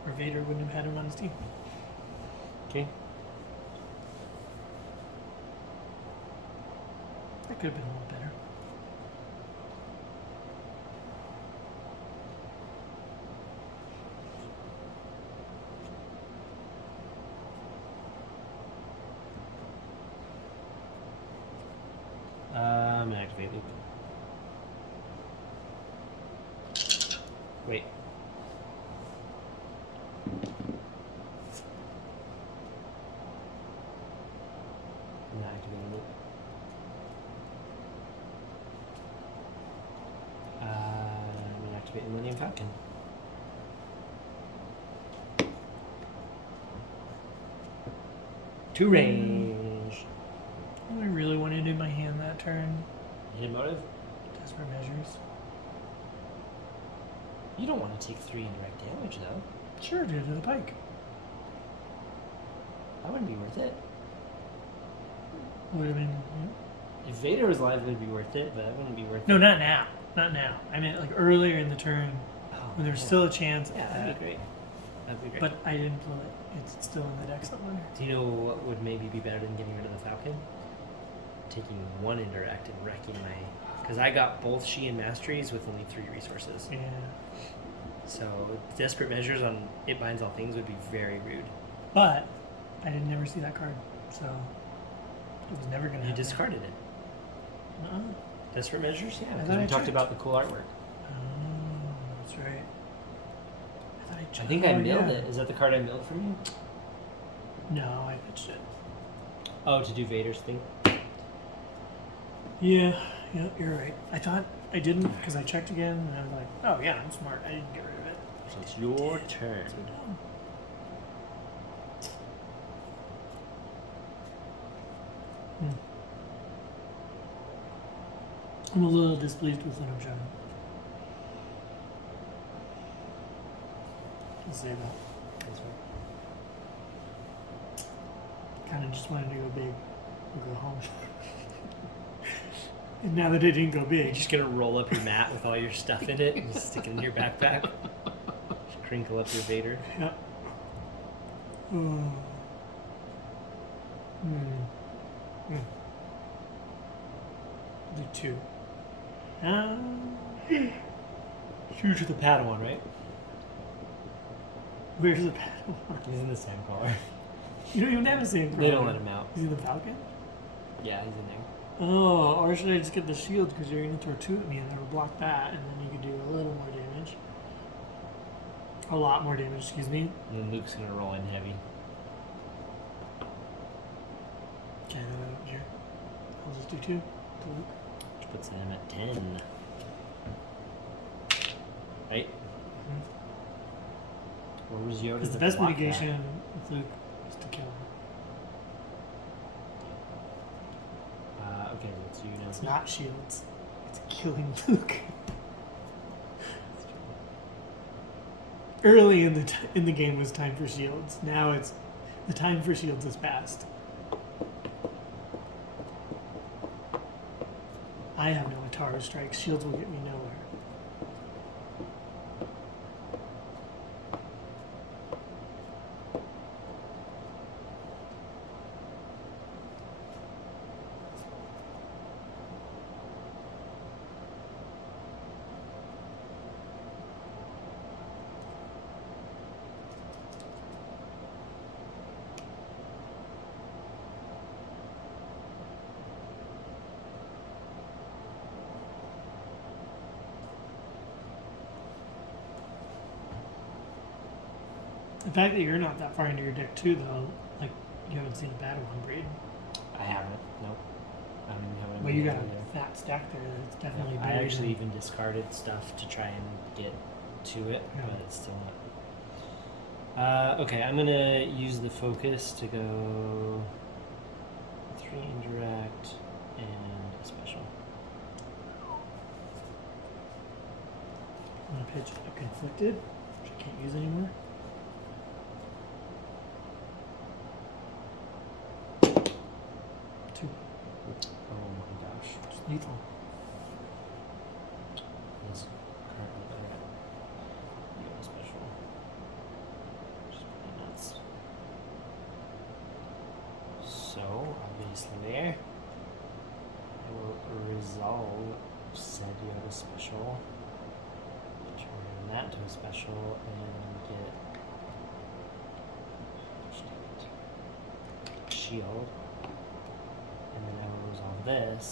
Or Vader wouldn't have had him on his team. Okay. That could have been a little better. I'm gonna activate loop. Wait. I'm not activating loop. I'm gonna activate the Millennium Falcon. Two range. I really wanted in my hand that turn. Hit motive. Desperate measures. You don't want to take 3 indirect damage though. Sure, did to the Pyke. That wouldn't be worth it. Would have been. If Vader was alive, it would be worth it, but that wouldn't be worth No, it. not now. Not now. I meant like earlier in the turn Oh, when there's yeah. still a chance. Yeah, that'd be great. That'd be great. But I didn't pull it. It's still in the deck somewhere. Do you know what would maybe be better than getting rid of the Falcon? Taking 1 indirect and wrecking my... Because I got both She and Masteries with only 3 resources. Yeah. So Desperate Measures on It Binds All Things would be very rude. But I didn't never see that card, so it was never gonna You happen. discarded it. No. Desperate measures? Yeah, I because thought we I talked checked. about the cool artwork. Oh, that's right. I thought I I checked. think I Oh, milled yeah. it. Is that the card I milled from you? No, I pitched it. Oh, to do Vader's thing? Yeah, you're right. I thought I didn't because I checked again and I was like, oh yeah, I'm smart. I didn't get rid of it. So it's your turn. So dumb. I'm a little displeased with what I'm showing. I'll say that. That's right. Kind of just wanted to go big or go home. And now that it didn't go You're big, just gonna roll up your mat with all your stuff in it and stick it in your backpack. Just crinkle up your Vader. yeah. Oh. Do 2. Huge with the Padawan, right? Where's the Padawan? He's in the same color. You don't even have the same. They don't let him out. Is he the Falcon? Yeah, he's in there. Oh, or should I just get the shield because you're going to throw 2 at me and I would block that and then you could do a little more damage. A lot more damage, excuse me. And then Luke's gonna roll in heavy. Okay, then I don't care. I'll just do 2 to Luke. Which puts him at 10. Right? What was Yoda? Because the to best block mitigation that? with Luke is to kill him. Okay, that's you now. It's not shields. It's killing Luke. Early in the game was time for shields. Now it's the time for shields is past. I have no Atara strikes. Shields will get me nowhere. The fact that you're not that far into your deck too, though, like you haven't seen a Padawan breed. I haven't. Nope. I don't even have any. Well, you got idea. a fat stack there. That's definitely. I buried actually in- even discarded stuff to try and get to it, Yeah. but it's still not. Okay, I'm gonna use the focus to go 3 indirect and a special. I'm gonna pitch a conflicted, which I can't use anymore. Two. Oh my gosh. Just lethal. He's currently at Yoda special. Which is pretty nuts. So, obviously there. I will resolve said Yoda special. Turn that to a special and get shield. And then I will resolve this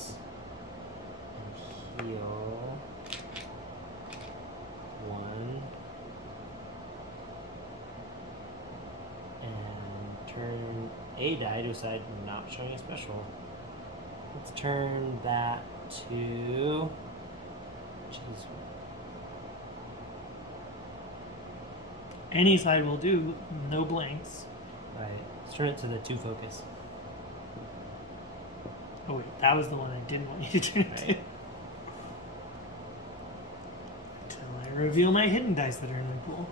and heal 1 and turn a die to a side not showing a special. Let's turn that to which is Any side will do. No blanks. right. Let's turn it to the 2 focus. Oh wait, that was the one I didn't want you to turn it to. Right. Until I reveal my hidden dice that are in my pool.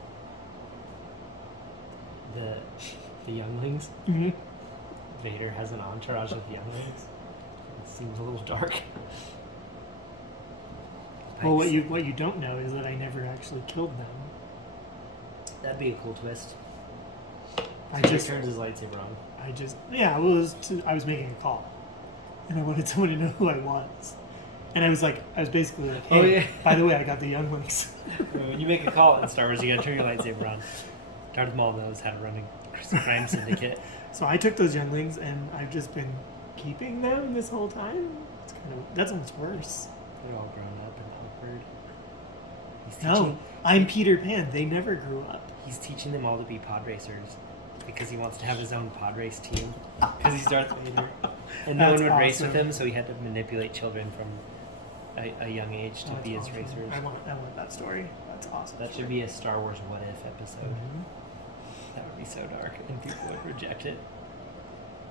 The younglings. Mm-hmm. Vader has an entourage of younglings. It seems a little dark. Well, Pikes. what you don't know is that I never actually killed them. That'd be a cool twist. I Vader just turns his lightsaber on. yeah. Well, I was making a call, and I wanted someone to know who I was, and I was basically like, hey, Oh, yeah. by the way, I got the younglings. When you make a call in Star Wars, you gotta turn your lightsaber on. Darth Maul knows how to run a crime syndicate. So I took those younglings, and I've just been keeping them this whole time. It's That's almost worse. They're all grown up and awkward. He's No, I'm Peter Pan. They never grew up. He's teaching them all to be pod racers because he wants to have his own pod race team because he's Darth Vader. And no That's one would race with awesome. him, so he had to manipulate children from a young age to Oh, that's be his awesome. racers. I want that story. That's awesome. That should be a Star Wars What If episode. Mhm. That would be so dark, and people would reject it.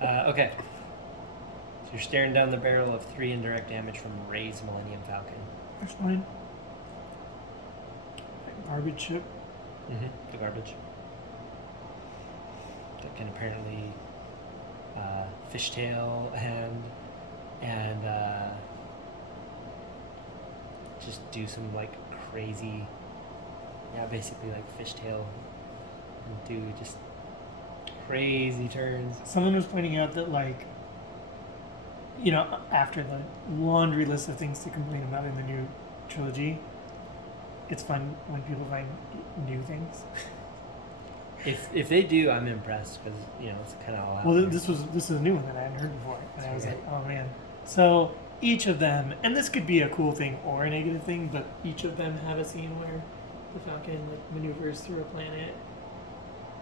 Okay. So you're staring down the barrel of 3 indirect damage from Ray's Millennium Falcon. That's fine. Garbage ship. The garbage. That can apparently fishtail and just do some like crazy, basically like fishtail and do just crazy turns. Someone was pointing out that, like, after the laundry list of things to complain about in the new trilogy, it's fun when people find new things. If they do, I'm impressed because it's kind of all out Well, there. this is a new one that I hadn't heard before, and I was Okay. like, oh man. So each of them, and this could be a cool thing or a negative thing, but each of them have a scene where the Falcon maneuvers through a planet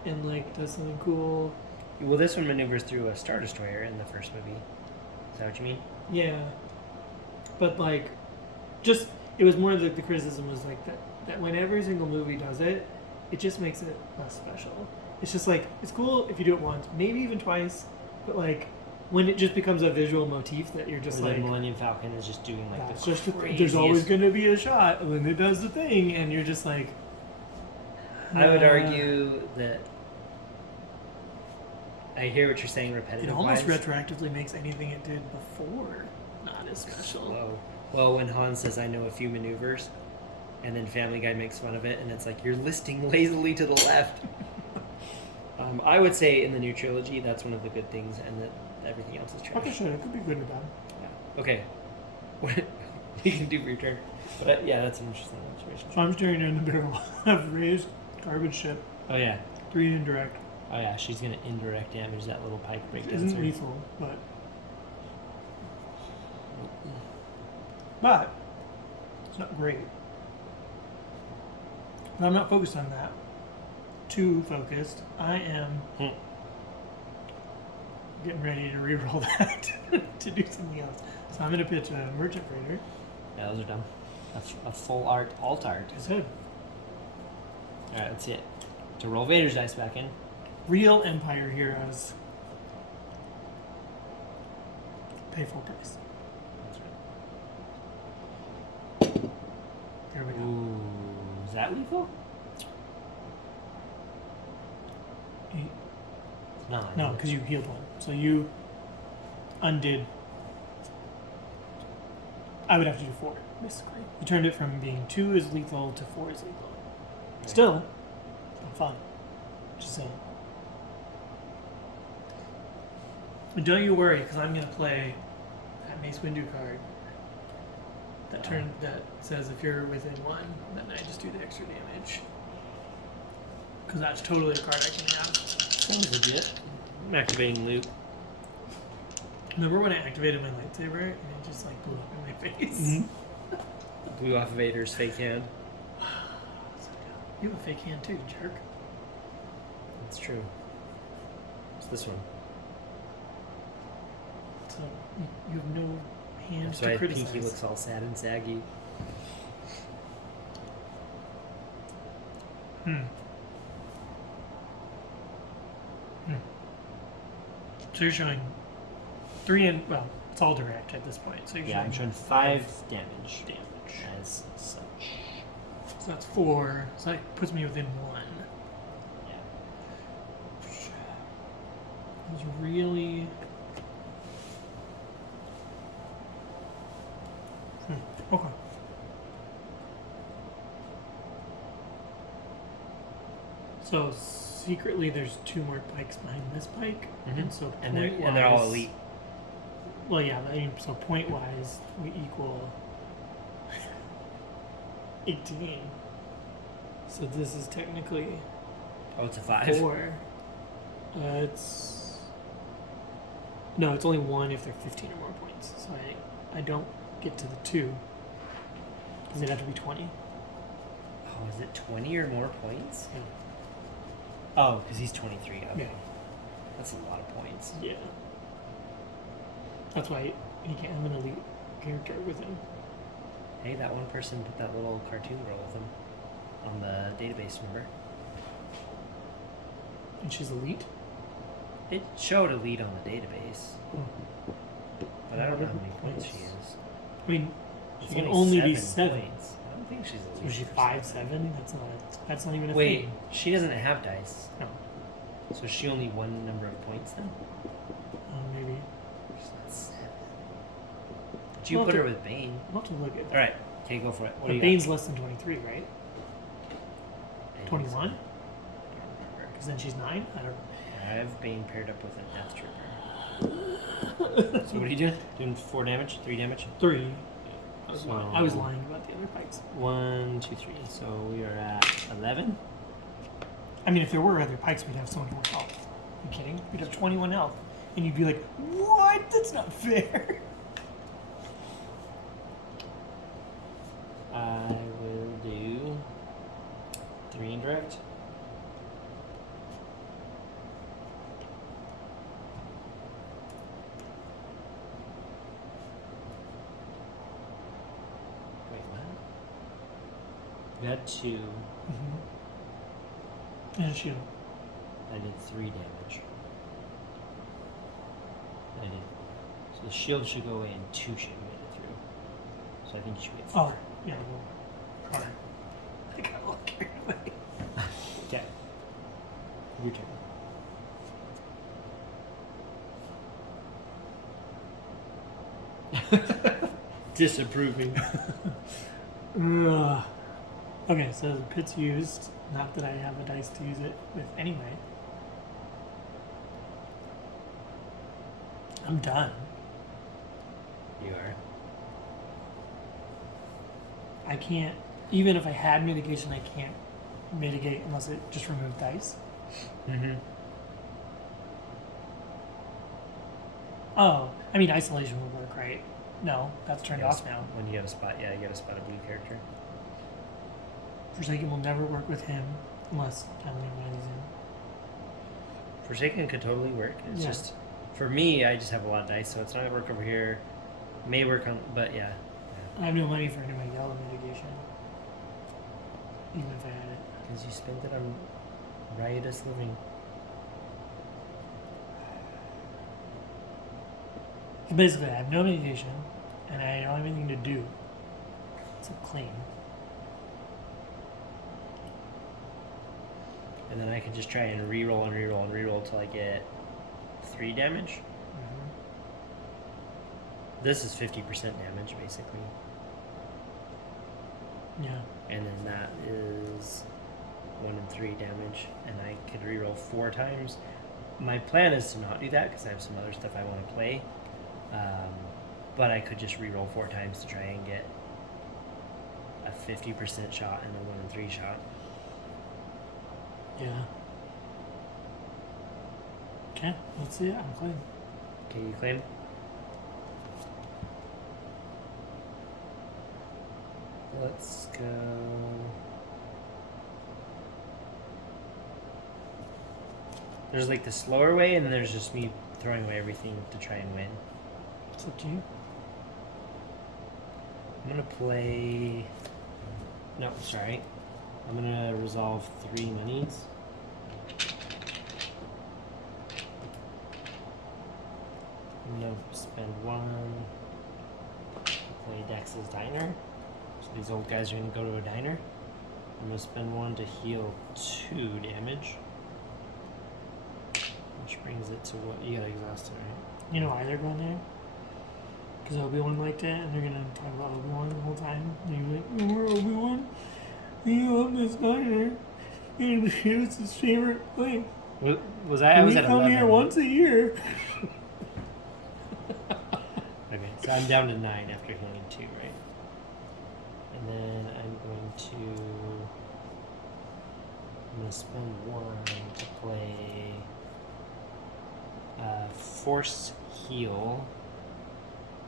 and does something cool. Well, this one maneuvers through a Star Destroyer in the first movie. Is that what you mean? Yeah, but just it was more the criticism was that when every single movie does it, it just makes it less special. It's just it's cool if you do it once, maybe even twice, but when it just becomes a visual motif that you're just Or the Millennium Falcon is just doing that's the just craziest. there's always going to be a shot when it does the thing, and you're just I would argue that I hear what you're saying repetitive. it almost retroactively makes anything it did before not as special. Whoa. Well, when Han says, "I know a few maneuvers," and then Family Guy makes fun of it, and it's like you're listing lazily to the left. I would say in the new trilogy, that's one of the good things, and that everything else is trash. Okay, sure, it could be good or bad. Yeah. Okay. What you can do for your turn? But that's an interesting observation. So I'm staring in the barrel of raised garbage ship, Oh yeah. 3 indirect. Oh yeah. She's gonna indirect damage that little Pyke Which breakdancer. isn't lethal, but it's not great. And I'm not focused on that. Too focused. I am getting ready to reroll that to do something else. So I'm going to pitch a merchant freighter. Yeah, those are dumb. A full art, alt art. His head. All right, let's see it. To roll Vader's dice back in. Real Empire heroes pay full price. That's right. Here we go. Ooh, is that lethal? 8. It's not. No, because you healed 1. So you undid. I would have to do 4, basically. You turned it from being 2 is lethal to 4 is lethal. Right. Still, it's not fun. Just saying. And don't you worry, because I'm going to play that Mace Windu card. That that says if you're within 1, then I just do the extra damage. Because that's totally a card I can have. Sounds legit. I'm activating loot. Remember when I activated my lightsaber and it just blew up in my face? Mm-hmm. Blew off Vader's fake hand. You have a fake hand too, jerk. That's true. It's this one. So you have no hands That's why to criticize. Pinky looks all sad and saggy. So you're showing 3 and it's all direct at this point. So you're Yeah, I'm showing 5 damage. As such. So that's 4. So that puts me within 1. Yeah. It was really. Okay. So secretly, there's 2 more pikes behind this pike, and so and they're all elite. Well, yeah. I mean, so point wise, we equal 18. So this is technically Oh, it's a 5. 4. It's no, it's only 1 if they're 15 or more points. So I don't get to the 2. Because it'd have to be 20. Oh, is it 20 or more points? Oh, because he's 23. Okay. Yeah. That's a lot of points. Yeah. That's why he can't have an elite character with him. Hey, that one person put that little cartoon girl with him on the database, remember? And she's elite? It showed elite on the database, Oh. but I don't know how many points she is. I mean, It's she can only be 7. points. I don't think she's So elite. she's for 5'7"? That's not even a Wait, thing. she doesn't have dice. No. So is she only one number of points then? Maybe. She's not 7. But you We'll put have her to- with Bane. We'll have to look at that. Alright, okay, go for it. What But do you Bane's less than 23, right? got? 21? I don't remember. Because then she's 9? I don't. I have Bane paired up with a Death Trooper. So what are you doing? Doing 4 damage? 3 damage? 3. So- I was lying about the other pikes. 1, 2, 3. So we are at 11. I mean, if there were other pikes, we'd have so much more health. Are you kidding? We'd have 21 health. And you'd be like, what? That's not fair. I will do 3 indirect. Wait, what? You had 2. Mm-hmm. And shield. I did 3 damage. I did. So the shield should go away and 2 should have made it through. So I think you should get 4. Oh, yeah. Well, alright. I got a little carried away. Okay. Your turn. Disapproving. Ugh. Okay, so the pit's used. Not that I have a dice to use it with anyway. I'm done. You are. I can't, even if I had mitigation, I can't mitigate unless it just removed dice. Mm-hmm. Oh, I mean, isolation would work, right? No, that's turned off now. When you have a spot, yeah, you got to spot a blue character. Forsaken will never work with him unless I don't know when he's in. Forsaken could totally work. It's Yeah. just, for me, I just have a lot of dice, so it's not going to work over here. May work on, but yeah. I have no money for any of my yellow mitigation. Even if I had it. Because you spent it on riotous living. So basically, I have no mitigation, and I don't have anything to do. Except claim. And then I can just try and reroll and reroll and reroll till I get 3 damage. Mm-hmm. This is 50% damage, basically. Yeah. And then that is 1 and 3 damage. And I could reroll 4 times. My plan is to not do that because I have some other stuff I want to play. But I could just reroll 4 times to try and get a 50% shot and a 1 and 3 shot. Yeah. Okay, let's see it. I'm clean. Okay, you claim? Let's go. There's like the slower way, and then there's just me throwing away everything to try and win. It's up to you. I'm gonna play. No, sorry. I'm gonna resolve 3 monies. I'm gonna spend 1. Play Dex's Diner. So these old guys are gonna go to a diner. I'm gonna spend 1 to heal 2 damage. Which brings it to what? You got exhausted, right? You know why they're going there? Because Obi-Wan liked it, and they're gonna talk about Obi-Wan the whole time. And you're like, remember Obi-Wan? He loved this diner, and it was his favorite place. Was I was we at come 11. here once a year. Okay, so I'm down to 9 after healing 2, right? And then I'm gonna spend 1 to play Force Heal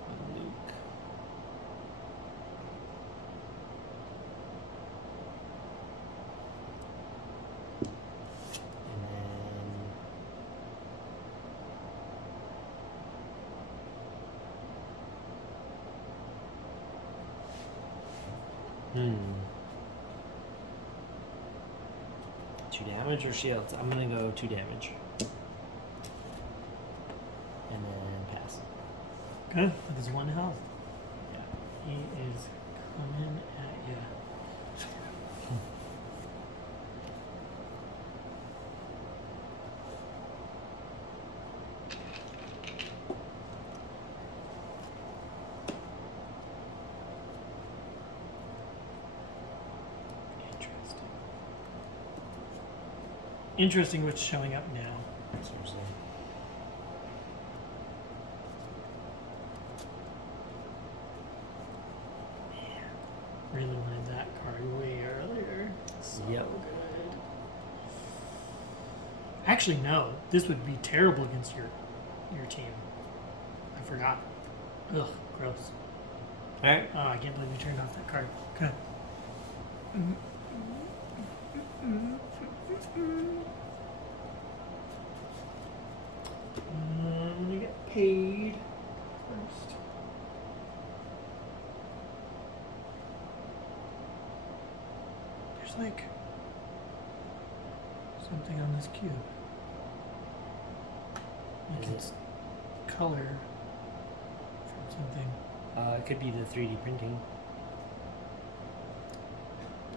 on Luke. Hmm. 2 damage or shields? I'm gonna go 2 damage. And then pass. Good. With his 1 health. Yeah. He is coming at you. Interesting what's showing up now. Seriously. Really wanted that card way earlier. So Yep. good. Actually, no. This would be terrible against your team. I forgot. Ugh, gross. Alright. Oh, I can't believe you turned off that card. Okay. I'm gonna get paid first. There's like something on this cube. Like Is it? it's color from something. It could be the 3D printing.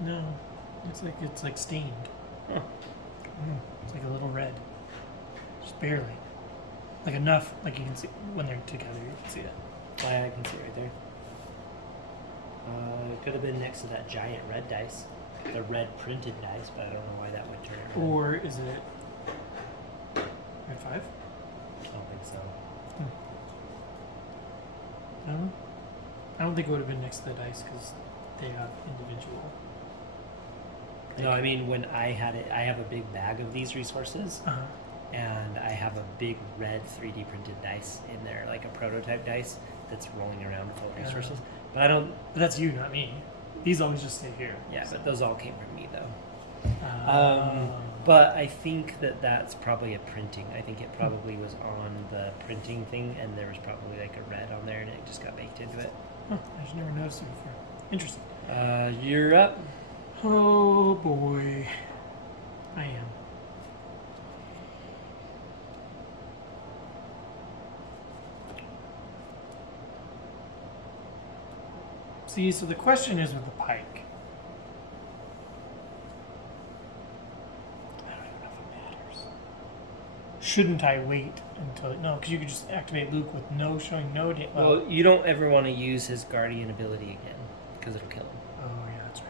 No, it's like stained. Huh. It's like a little red, just barely, like enough. Like you can see when they're together, you can see it. I can see it right there. It could have been next to that giant red dice. The red printed dice, but I don't know why that would turn it red. Or is it red 5? I don't think so. I don't know. I don't think it would have been next to the dice because they have individual. No, I mean when I had it, I have a big bag of these resources, Uh-huh. and I have a big red 3D printed dice in there, like a prototype dice that's rolling around full of resources. But I don't. But that's you, not me. These always just stay here. Yeah, so. but those all came from me though. Oh. But I think that that's probably a printing. I think it probably was on the printing thing, and there was probably like a red on there, and it just got baked into it. Huh, I just never noticed it before. Interesting. You're up. Oh boy. I am. See, so the question is with the Pyke. I don't even know if it matters. Shouldn't I wait until no? Because you could just activate Luke with no showing no data. Well, you don't ever want to use his guardian ability again because it'll kill him. oh yeah, that's right.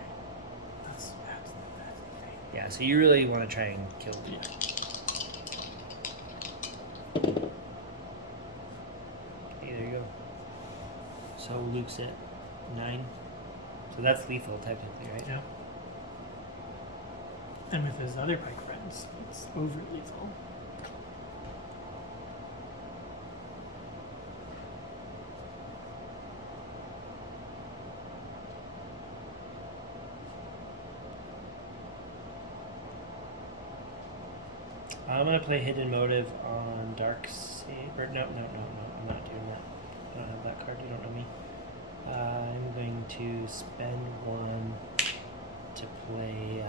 That's the thing. Yeah, so you really want to try and kill Luke. Okay, there you go. So Luke's at 9. So that's lethal technically, right? Yeah. And with his other Pyke friends, it's over lethal. I'm gonna play Hidden Motive on Dark Saber. No, I'm not doing that. I don't have that card. You don't know me. I'm going to spend 1 to play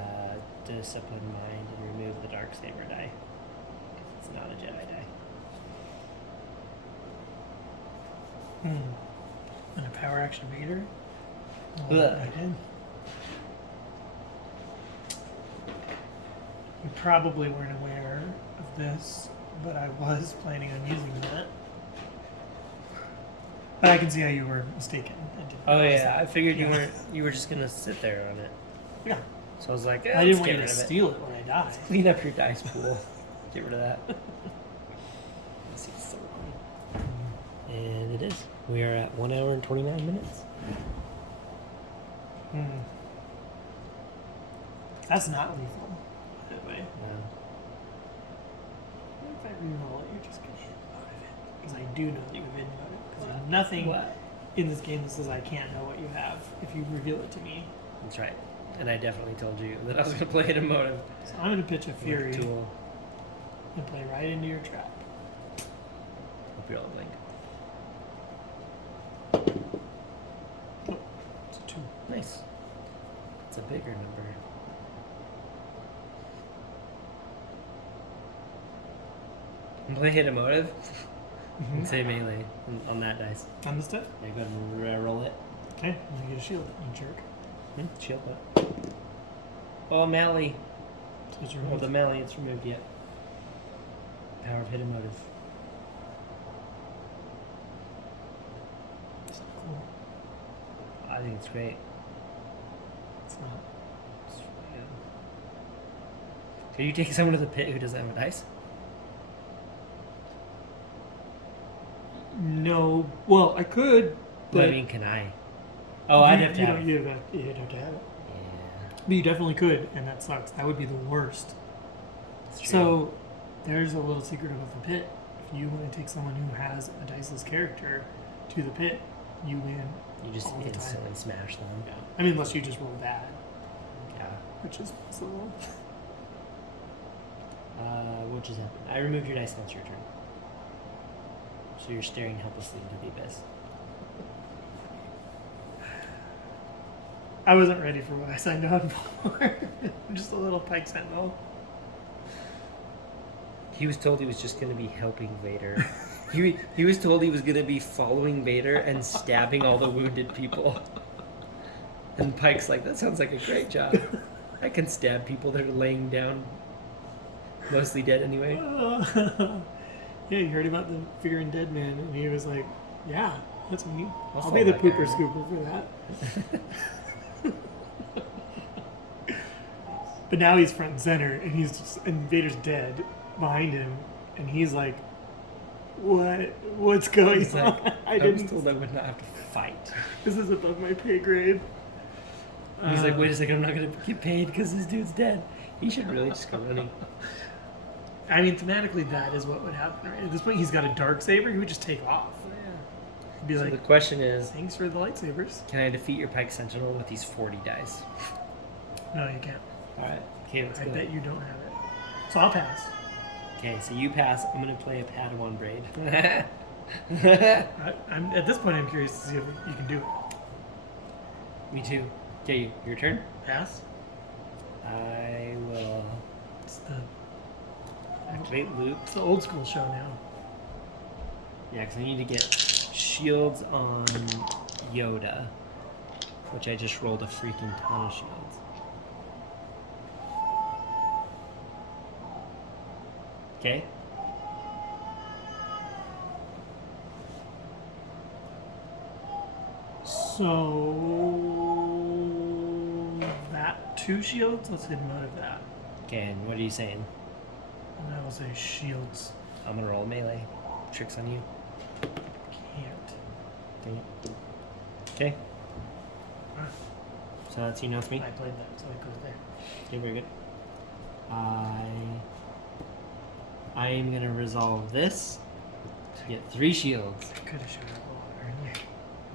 Discipline Mind and remove the Dark Saber die. It's not a Jedi die. And a power action Vader. Ugh. Right in. You probably weren't aware of this, but I was planning on using that. But I can see how you were mistaken. I didn't Oh realize yeah, that. I figured Yeah. you were just gonna sit there on it. Yeah. So I was like, I didn't let's want get you to rid of it. steal it when I die. Clean up your dice pool. Get rid of that. Let's see, it's so long. And it is. We are at 1 hour and 29 minutes. That's not lethal, by the way. Wow. If I reroll it, you're just gonna hit motive it. Because I do know that you have hidden motive. Because there's nothing What? in this game that says I can't know what you have if you reveal it to me. That's right. And I definitely told you that I was going to play it in motive. So I'm gonna pitch a fury Tool. and play right into your trap. Hope you're all blink. Oh, it's a 2. Nice. What's a bigger number? I'm gonna hit a motive and say melee on that dice. On the stuff? Yeah, go ahead and roll it. Okay, you get a shield, you jerk. Shield it. Oh, melee. So it's your Oh, the melee, it's removed yet. Power of hidden motive. Cool. I think it's great. It's not. It's really good. Can you take someone to the pit who doesn't have a dice? No. Well, I could, but Well, I mean, can I? Oh, I'd have to have it. You'd have to have it. Yeah. But you definitely could, and that sucks. That would be the worst. It's true. So, there's a little secret about the pit. If you want to take someone who has a diceless character to the pit, you win. You just all the time. instantly smash them. Yeah. I mean, unless you just roll bad, Yeah. which is possible. What just happened? I removed your dice, now it's your turn. So you're staring helplessly into the abyss. I wasn't ready for what I signed on for. I'm just a little Pyke Sentinel. He was told he was just going to be helping Vader. he was told he was going to be following Vader and stabbing all the wounded people. And Pyke's like, that sounds like a great job. I can stab people that are laying down, mostly dead anyway. Yeah, you heard about the Fear and Dead Man, and he was like, yeah, that's me. I'll follow be the that guy. pooper scooper for that. But now he's front and center, and and Vader's dead behind him, and he's like, what's going He's on? like, I was told I would not have to fight. This is above my pay grade. He's like, wait a second, I'm not going to get paid because this dude's dead. He should really just go running. I mean, thematically, that is what would happen. Right? At this point, he's got a dark saber. He would just take off. He'd be So like, the question is, thanks for the lightsabers. can I defeat your Pyke Sentinel with these 40 dice? No, you can't. Alright, okay, let's I go. bet you don't have it. So I'll pass. Okay, so you pass. I'm going to play a Padawan braid. I'm at this point. I'm curious to see if you can do it. Me too. Okay, your turn. Pass. I will It's the activate loop. it's the old school show now. Yeah, because I need to get shields on Yoda, which I just rolled a freaking ton of shields. Okay. So that 2 shields. Let's hit motive that, Okay, and what are you saying? and I will say shields. I'm gonna roll melee. Tricks on you. Can't. Dang it. Okay. So that's you know it's me. I played that, so it goes there. Okay, very good. I am gonna resolve this to get 3 shields. I could have showed up a lot earlier.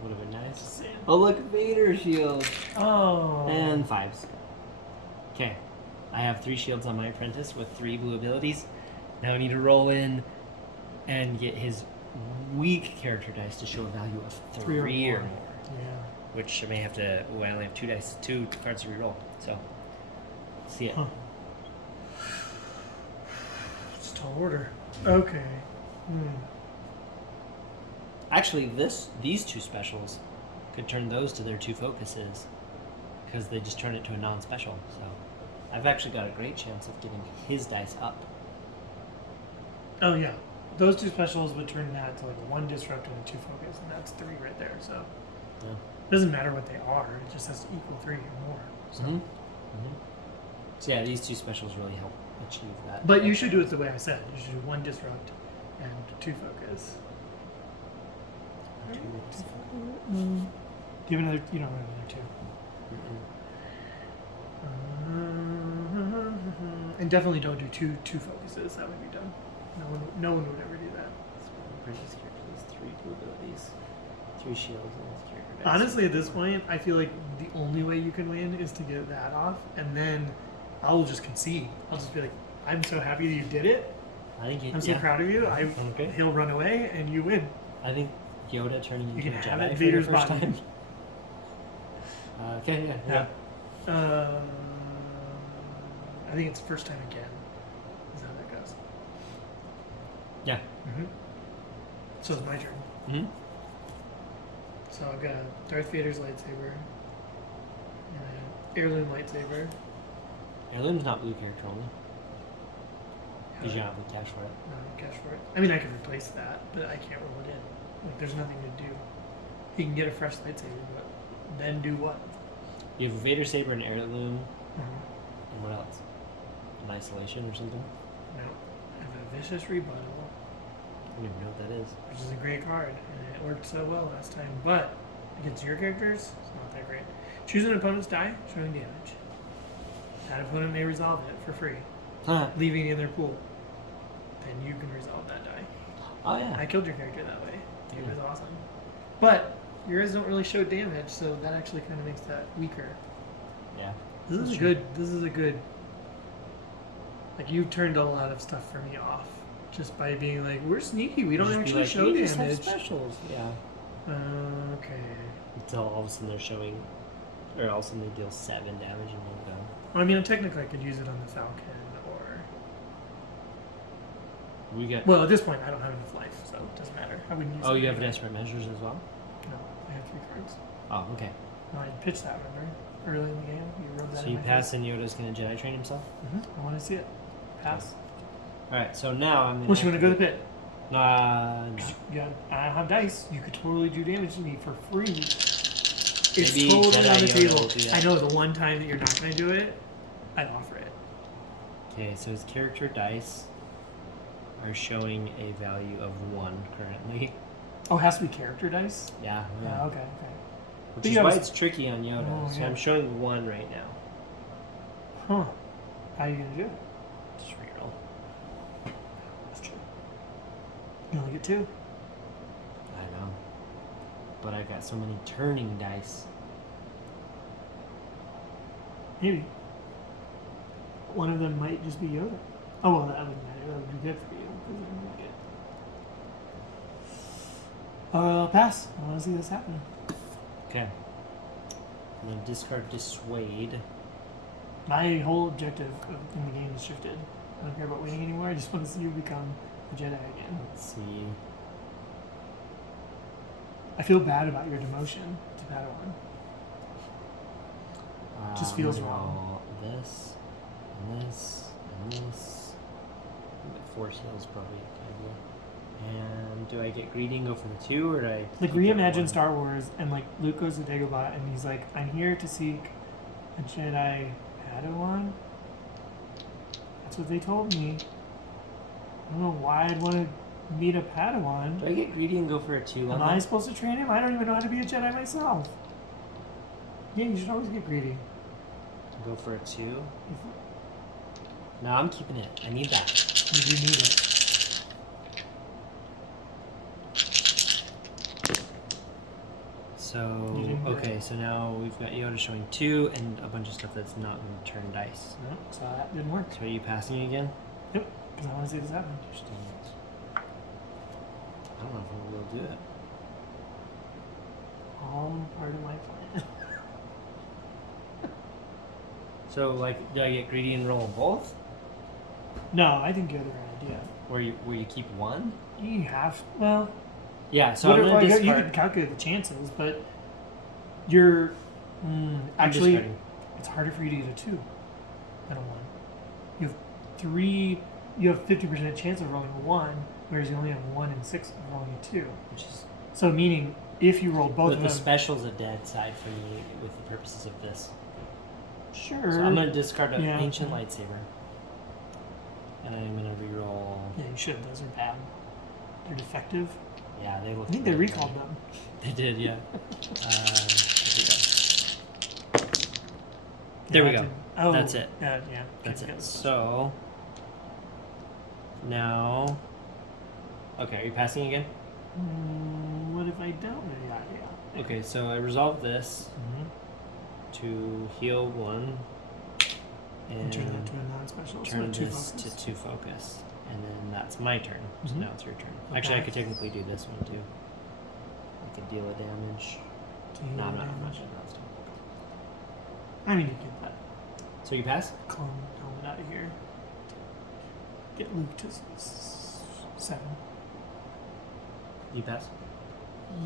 Would have been nice. Sad. Oh look, Vader shield. Oh. And 5s. Okay. I have 3 shields on my apprentice with 3 blue abilities. Now I need to roll in and get his weak character dice to show a value of 3 or more. Yeah. Which I may have to. Well, I only have 2 dice, 2 cards to reroll. So, see it. Huh. It's a tall order. Okay. Actually, these 2 specials could turn those to their 2 focuses because they just turn it to a non-special. So, I've actually got a great chance of getting his dice up. Oh yeah. Those 2 specials would turn that to like a 1 disrupt and a 2 focus, and that's 3 right there. So Yeah. it doesn't matter what they are; it just has to equal 3 or more. So. So yeah, these 2 specials really help achieve that. But you should do it the way I said. You should do 1 disrupt and 2 focus. 2 weeks. Do you have another? You don't have another 2. And definitely don't do two focuses. That would be dumb. No one would ever do that. So apprentice character has 3 blue abilities, 3 shields, and his character dice. Honestly, at this point, I feel like the only way you can win is to get that off, and then I'll just concede. I'll just be like, I'm so happy that you did it. I think I'm so proud of you. Okay. He'll run away, and you win. I think Yoda turning You into can a have Jedi it for Vader's the first body. time. Okay, yeah. I think it's first time again. Is how that goes. Yeah. Mm-hmm. So it's my turn. Mm-hmm. So I've got Darth Vader's lightsaber and an heirloom lightsaber. Heirloom's not blue character only. Because you don't have the cash for it. No, cash for it. I mean, I can replace that, but I can't roll it in. Like, there's nothing to do. He can get a fresh lightsaber, but then do what? You have a Vader saber and heirloom, Mm-hmm. and what else? An isolation or something? No. I have a vicious rebuttal, I don't even know what that is. which is a great card, and it worked so well last time. But against your characters, it's not that great. Choose an opponent's die, showing damage. That opponent may resolve it for free, Huh. leaving it in their pool. Then you can resolve that die. Oh, yeah. I killed your character that way. It Yeah. was awesome. But yours don't really show damage, so that actually kind of makes that weaker. Yeah. This is That's a true. good. This is a good. Like, you've turned a lot of stuff for me off just by being like, we're sneaky. We don't Just be actually like, show "You just have damage. specials. Yeah. Okay. Until all of a sudden they're showing, or all of a sudden they deal 7 damage in one go. Well, I mean, technically, I could use it on the Falcon, or We got. well, at this point, I don't have enough life, so it doesn't matter. I wouldn't use. Oh, it you have anyway. desperate measures as well. No, I have 3 cards. Oh, okay. No, I pitched that. Remember early in the game, you wrote that. So in you my pass, and Yoda's gonna Jedi train himself. I want to see it. Pass. All right. So now I'm. Unless you want to go to the pit. No. Yeah, I don't have dice. You could totally do damage to me for free. It's Maybe totally Jedi on the Yoda table. will do that. I know the one time that you're not going to do it, I'd offer it. Okay. So his character dice are showing a value of 1 currently. Oh, it has to be character dice? Yeah. Yeah, okay. Which But is you why have- it's tricky on Yoda. Oh, So yeah. I'm showing 1 right now. Huh. How are you going to do it? Just reroll. That's true. You only get 2. I know. But I've got so many turning dice. Maybe. One of them might just be Yoda. Oh, well, that wouldn't matter. That would be good for you. Because then you get... pass. I want to see this happen. Okay. I'm gonna discard Dissuade. My whole objective in the game has shifted. I don't care about winning anymore. I just want to see you become a Jedi again. Let's see. I feel bad about your demotion to Padawan. Just feels I'm gonna wrong. roll This, and this, and this. I think the Force Heal is probably a good idea. And do I get greedy and go for the 2, or do I? Like, keep that reimagine 1? Star Wars, and like Luke goes to Dagobah, and he's like, "I'm here to seek a Jedi Padawan." That's what they told me. I don't know why I'd want to meet a Padawan. Do I get greedy and go for a 2 on Am I that? supposed to train him? I don't even know how to be a Jedi myself. Yeah, you should always get greedy. Go for a 2. No, I'm keeping it. I need that. You do need it. So You didn't get okay, it. so now we've got Yoda showing 2 and a bunch of stuff that's not going to turn dice. No, so that didn't work. So are you passing again? Yep, because I want to see this happen. Interesting. I don't know if we'll do it. All part of my plan. So like, do I get greedy and roll both, No, I think you have the right idea. where you keep 1? You have, well, Yeah. So what I'm if, going to you discard. can calculate the chances, but you're I'm actually discarding. it's harder for you to get a 2 than a 1. You have 3. You have 50% chance of rolling a 1, whereas you only have 1 in 6 of rolling a 2. Which is, So meaning if you roll both but of the them, special's a dead side for me with the purposes of this. sure. So I'm going to discard an Yeah. ancient lightsaber, and I'm going to reroll. Yeah, you should. Those are bad. They're defective. Yeah, they look. I think they really recalled bad. them. They did, yeah. There we go. Oh, That's it. Yeah. That's Okay, it. So now, okay, are you passing again? What if I don't? Yeah. Okay, so I resolve this Mm-hmm. to heal 1 and Turn that to a non-special. turn so 2 this focus. to 2 focus, and then that's my turn. So Mhm. now it's your turn. Actually, I Okay. could technically do this one too. I could deal a damage. To heal No, I'm the not. I'm not damage. doing that stuff. I mean, you get that So you pass? clone helmet out of here. Get Luke to 7. You pass.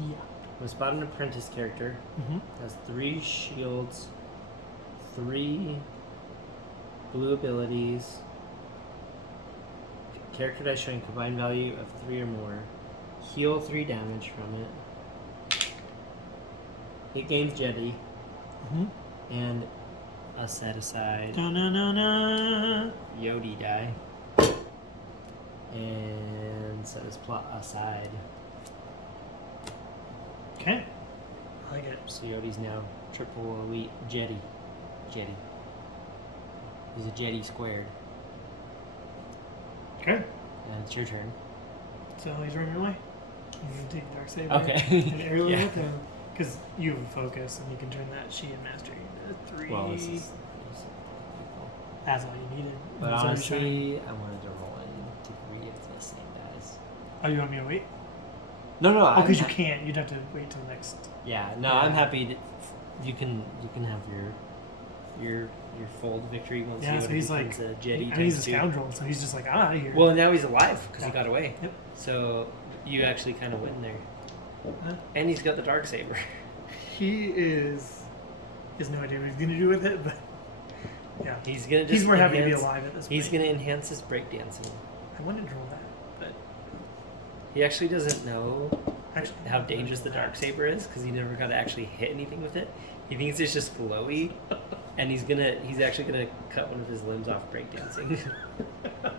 Yeah. We spot an apprentice character. Mm-hmm. Has 3 shields, 3 blue abilities. Character dice showing combined value of 3 or more. Heal 3 damage from it. It gains Jetty Mm-hmm. and a set aside Da-na-na-na. Yoda die. And set his plot aside. Okay. I like it. So Yoda's now triple elite Jetty. Jetty. He's a Jetty squared. Okay. And it's your turn. So he's running away. You can take Dark Saber. Okay. And airlift Yeah. with him. Because you have a focus and you can turn that She and Mastery into 3. Well, this is That's all you needed. But That's all you're showing. honestly, I wanted to roll in to read if the same dice. Oh, you want me to wait? No, Oh, because you can't. You'd have to wait till next. Yeah, no, I'm happy that you can have your fold victory once Yeah, so he he's becomes like, a Jetty. I mean, he's a times 2. scoundrel, so he's just like, I'm out of here. Well, now he's alive because he Yeah. got away. Yep. So you actually kind of win there. Huh? And he's got the dark saber. He has no idea what he's gonna do with it, but yeah, He's gonna just he's more happy to be enhance- alive at this point. He's gonna enhance his breakdancing. I wanted to roll that, but He actually doesn't know actually, how dangerous the dark saber is because he never got to actually hit anything with it. He thinks it's just glowy, and he's actually gonna cut one of his limbs off breakdancing. All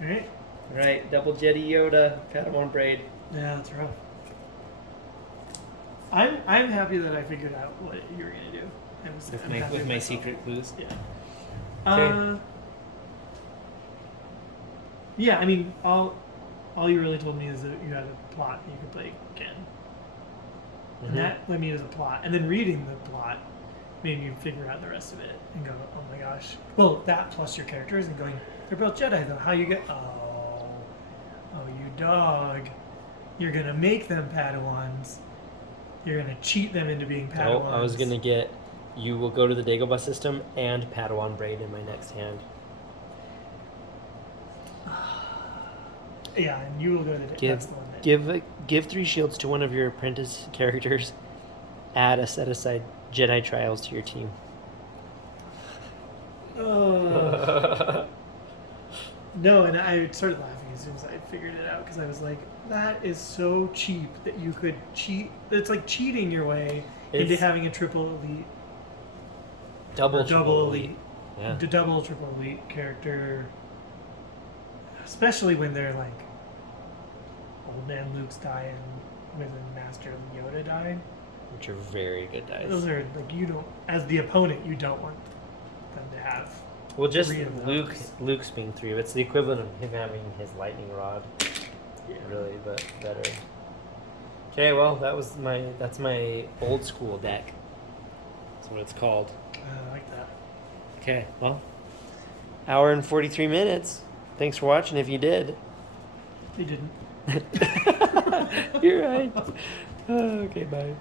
right. All right, double Jetty Yoda, Padawan braid. Yeah, that's rough. I'm happy that I figured out what you were gonna do. With I'm my happy with my myself. secret clues. Yeah. Okay. Yeah. I mean, all you really told me is that you had a plot and you could play again, Mhm. and that led me to the plot. And then reading the plot made me figure out the rest of it and go, oh my gosh. Well, that plus your characters and going, they're both Jedi though. How you get? Oh, you dog. You're gonna make them Padawans. You're gonna cheat them into being Padawans. Oh, I was gonna get. You will go to the Dagobah system and Padawan braid in my next hand. Yeah, and you will go to the. That's the one that. Give 3 shields to one of your apprentice characters. Add a set aside Jedi trials to your team. No, and I started laughing as soon as I figured it out because I was like, that is so cheap that you could cheat. It's like cheating your way into It's having a triple elite, double or double elite. elite, Yeah. the double triple elite character, especially when they're like old man Luke's dying with a Master Yoda dying. Which are very good dice. Those are like you don't, as the opponent, you don't want them to have. Well, just 3 of Luke. those. Luke's being 3. It's the equivalent of him having his lightning rod, Yeah. really, but better. Okay, well, that's my old school deck. That's what it's called. I like that. Okay, well, hour and 43 minutes. Thanks for watching. If you did, They didn't. you're right. Okay, bye.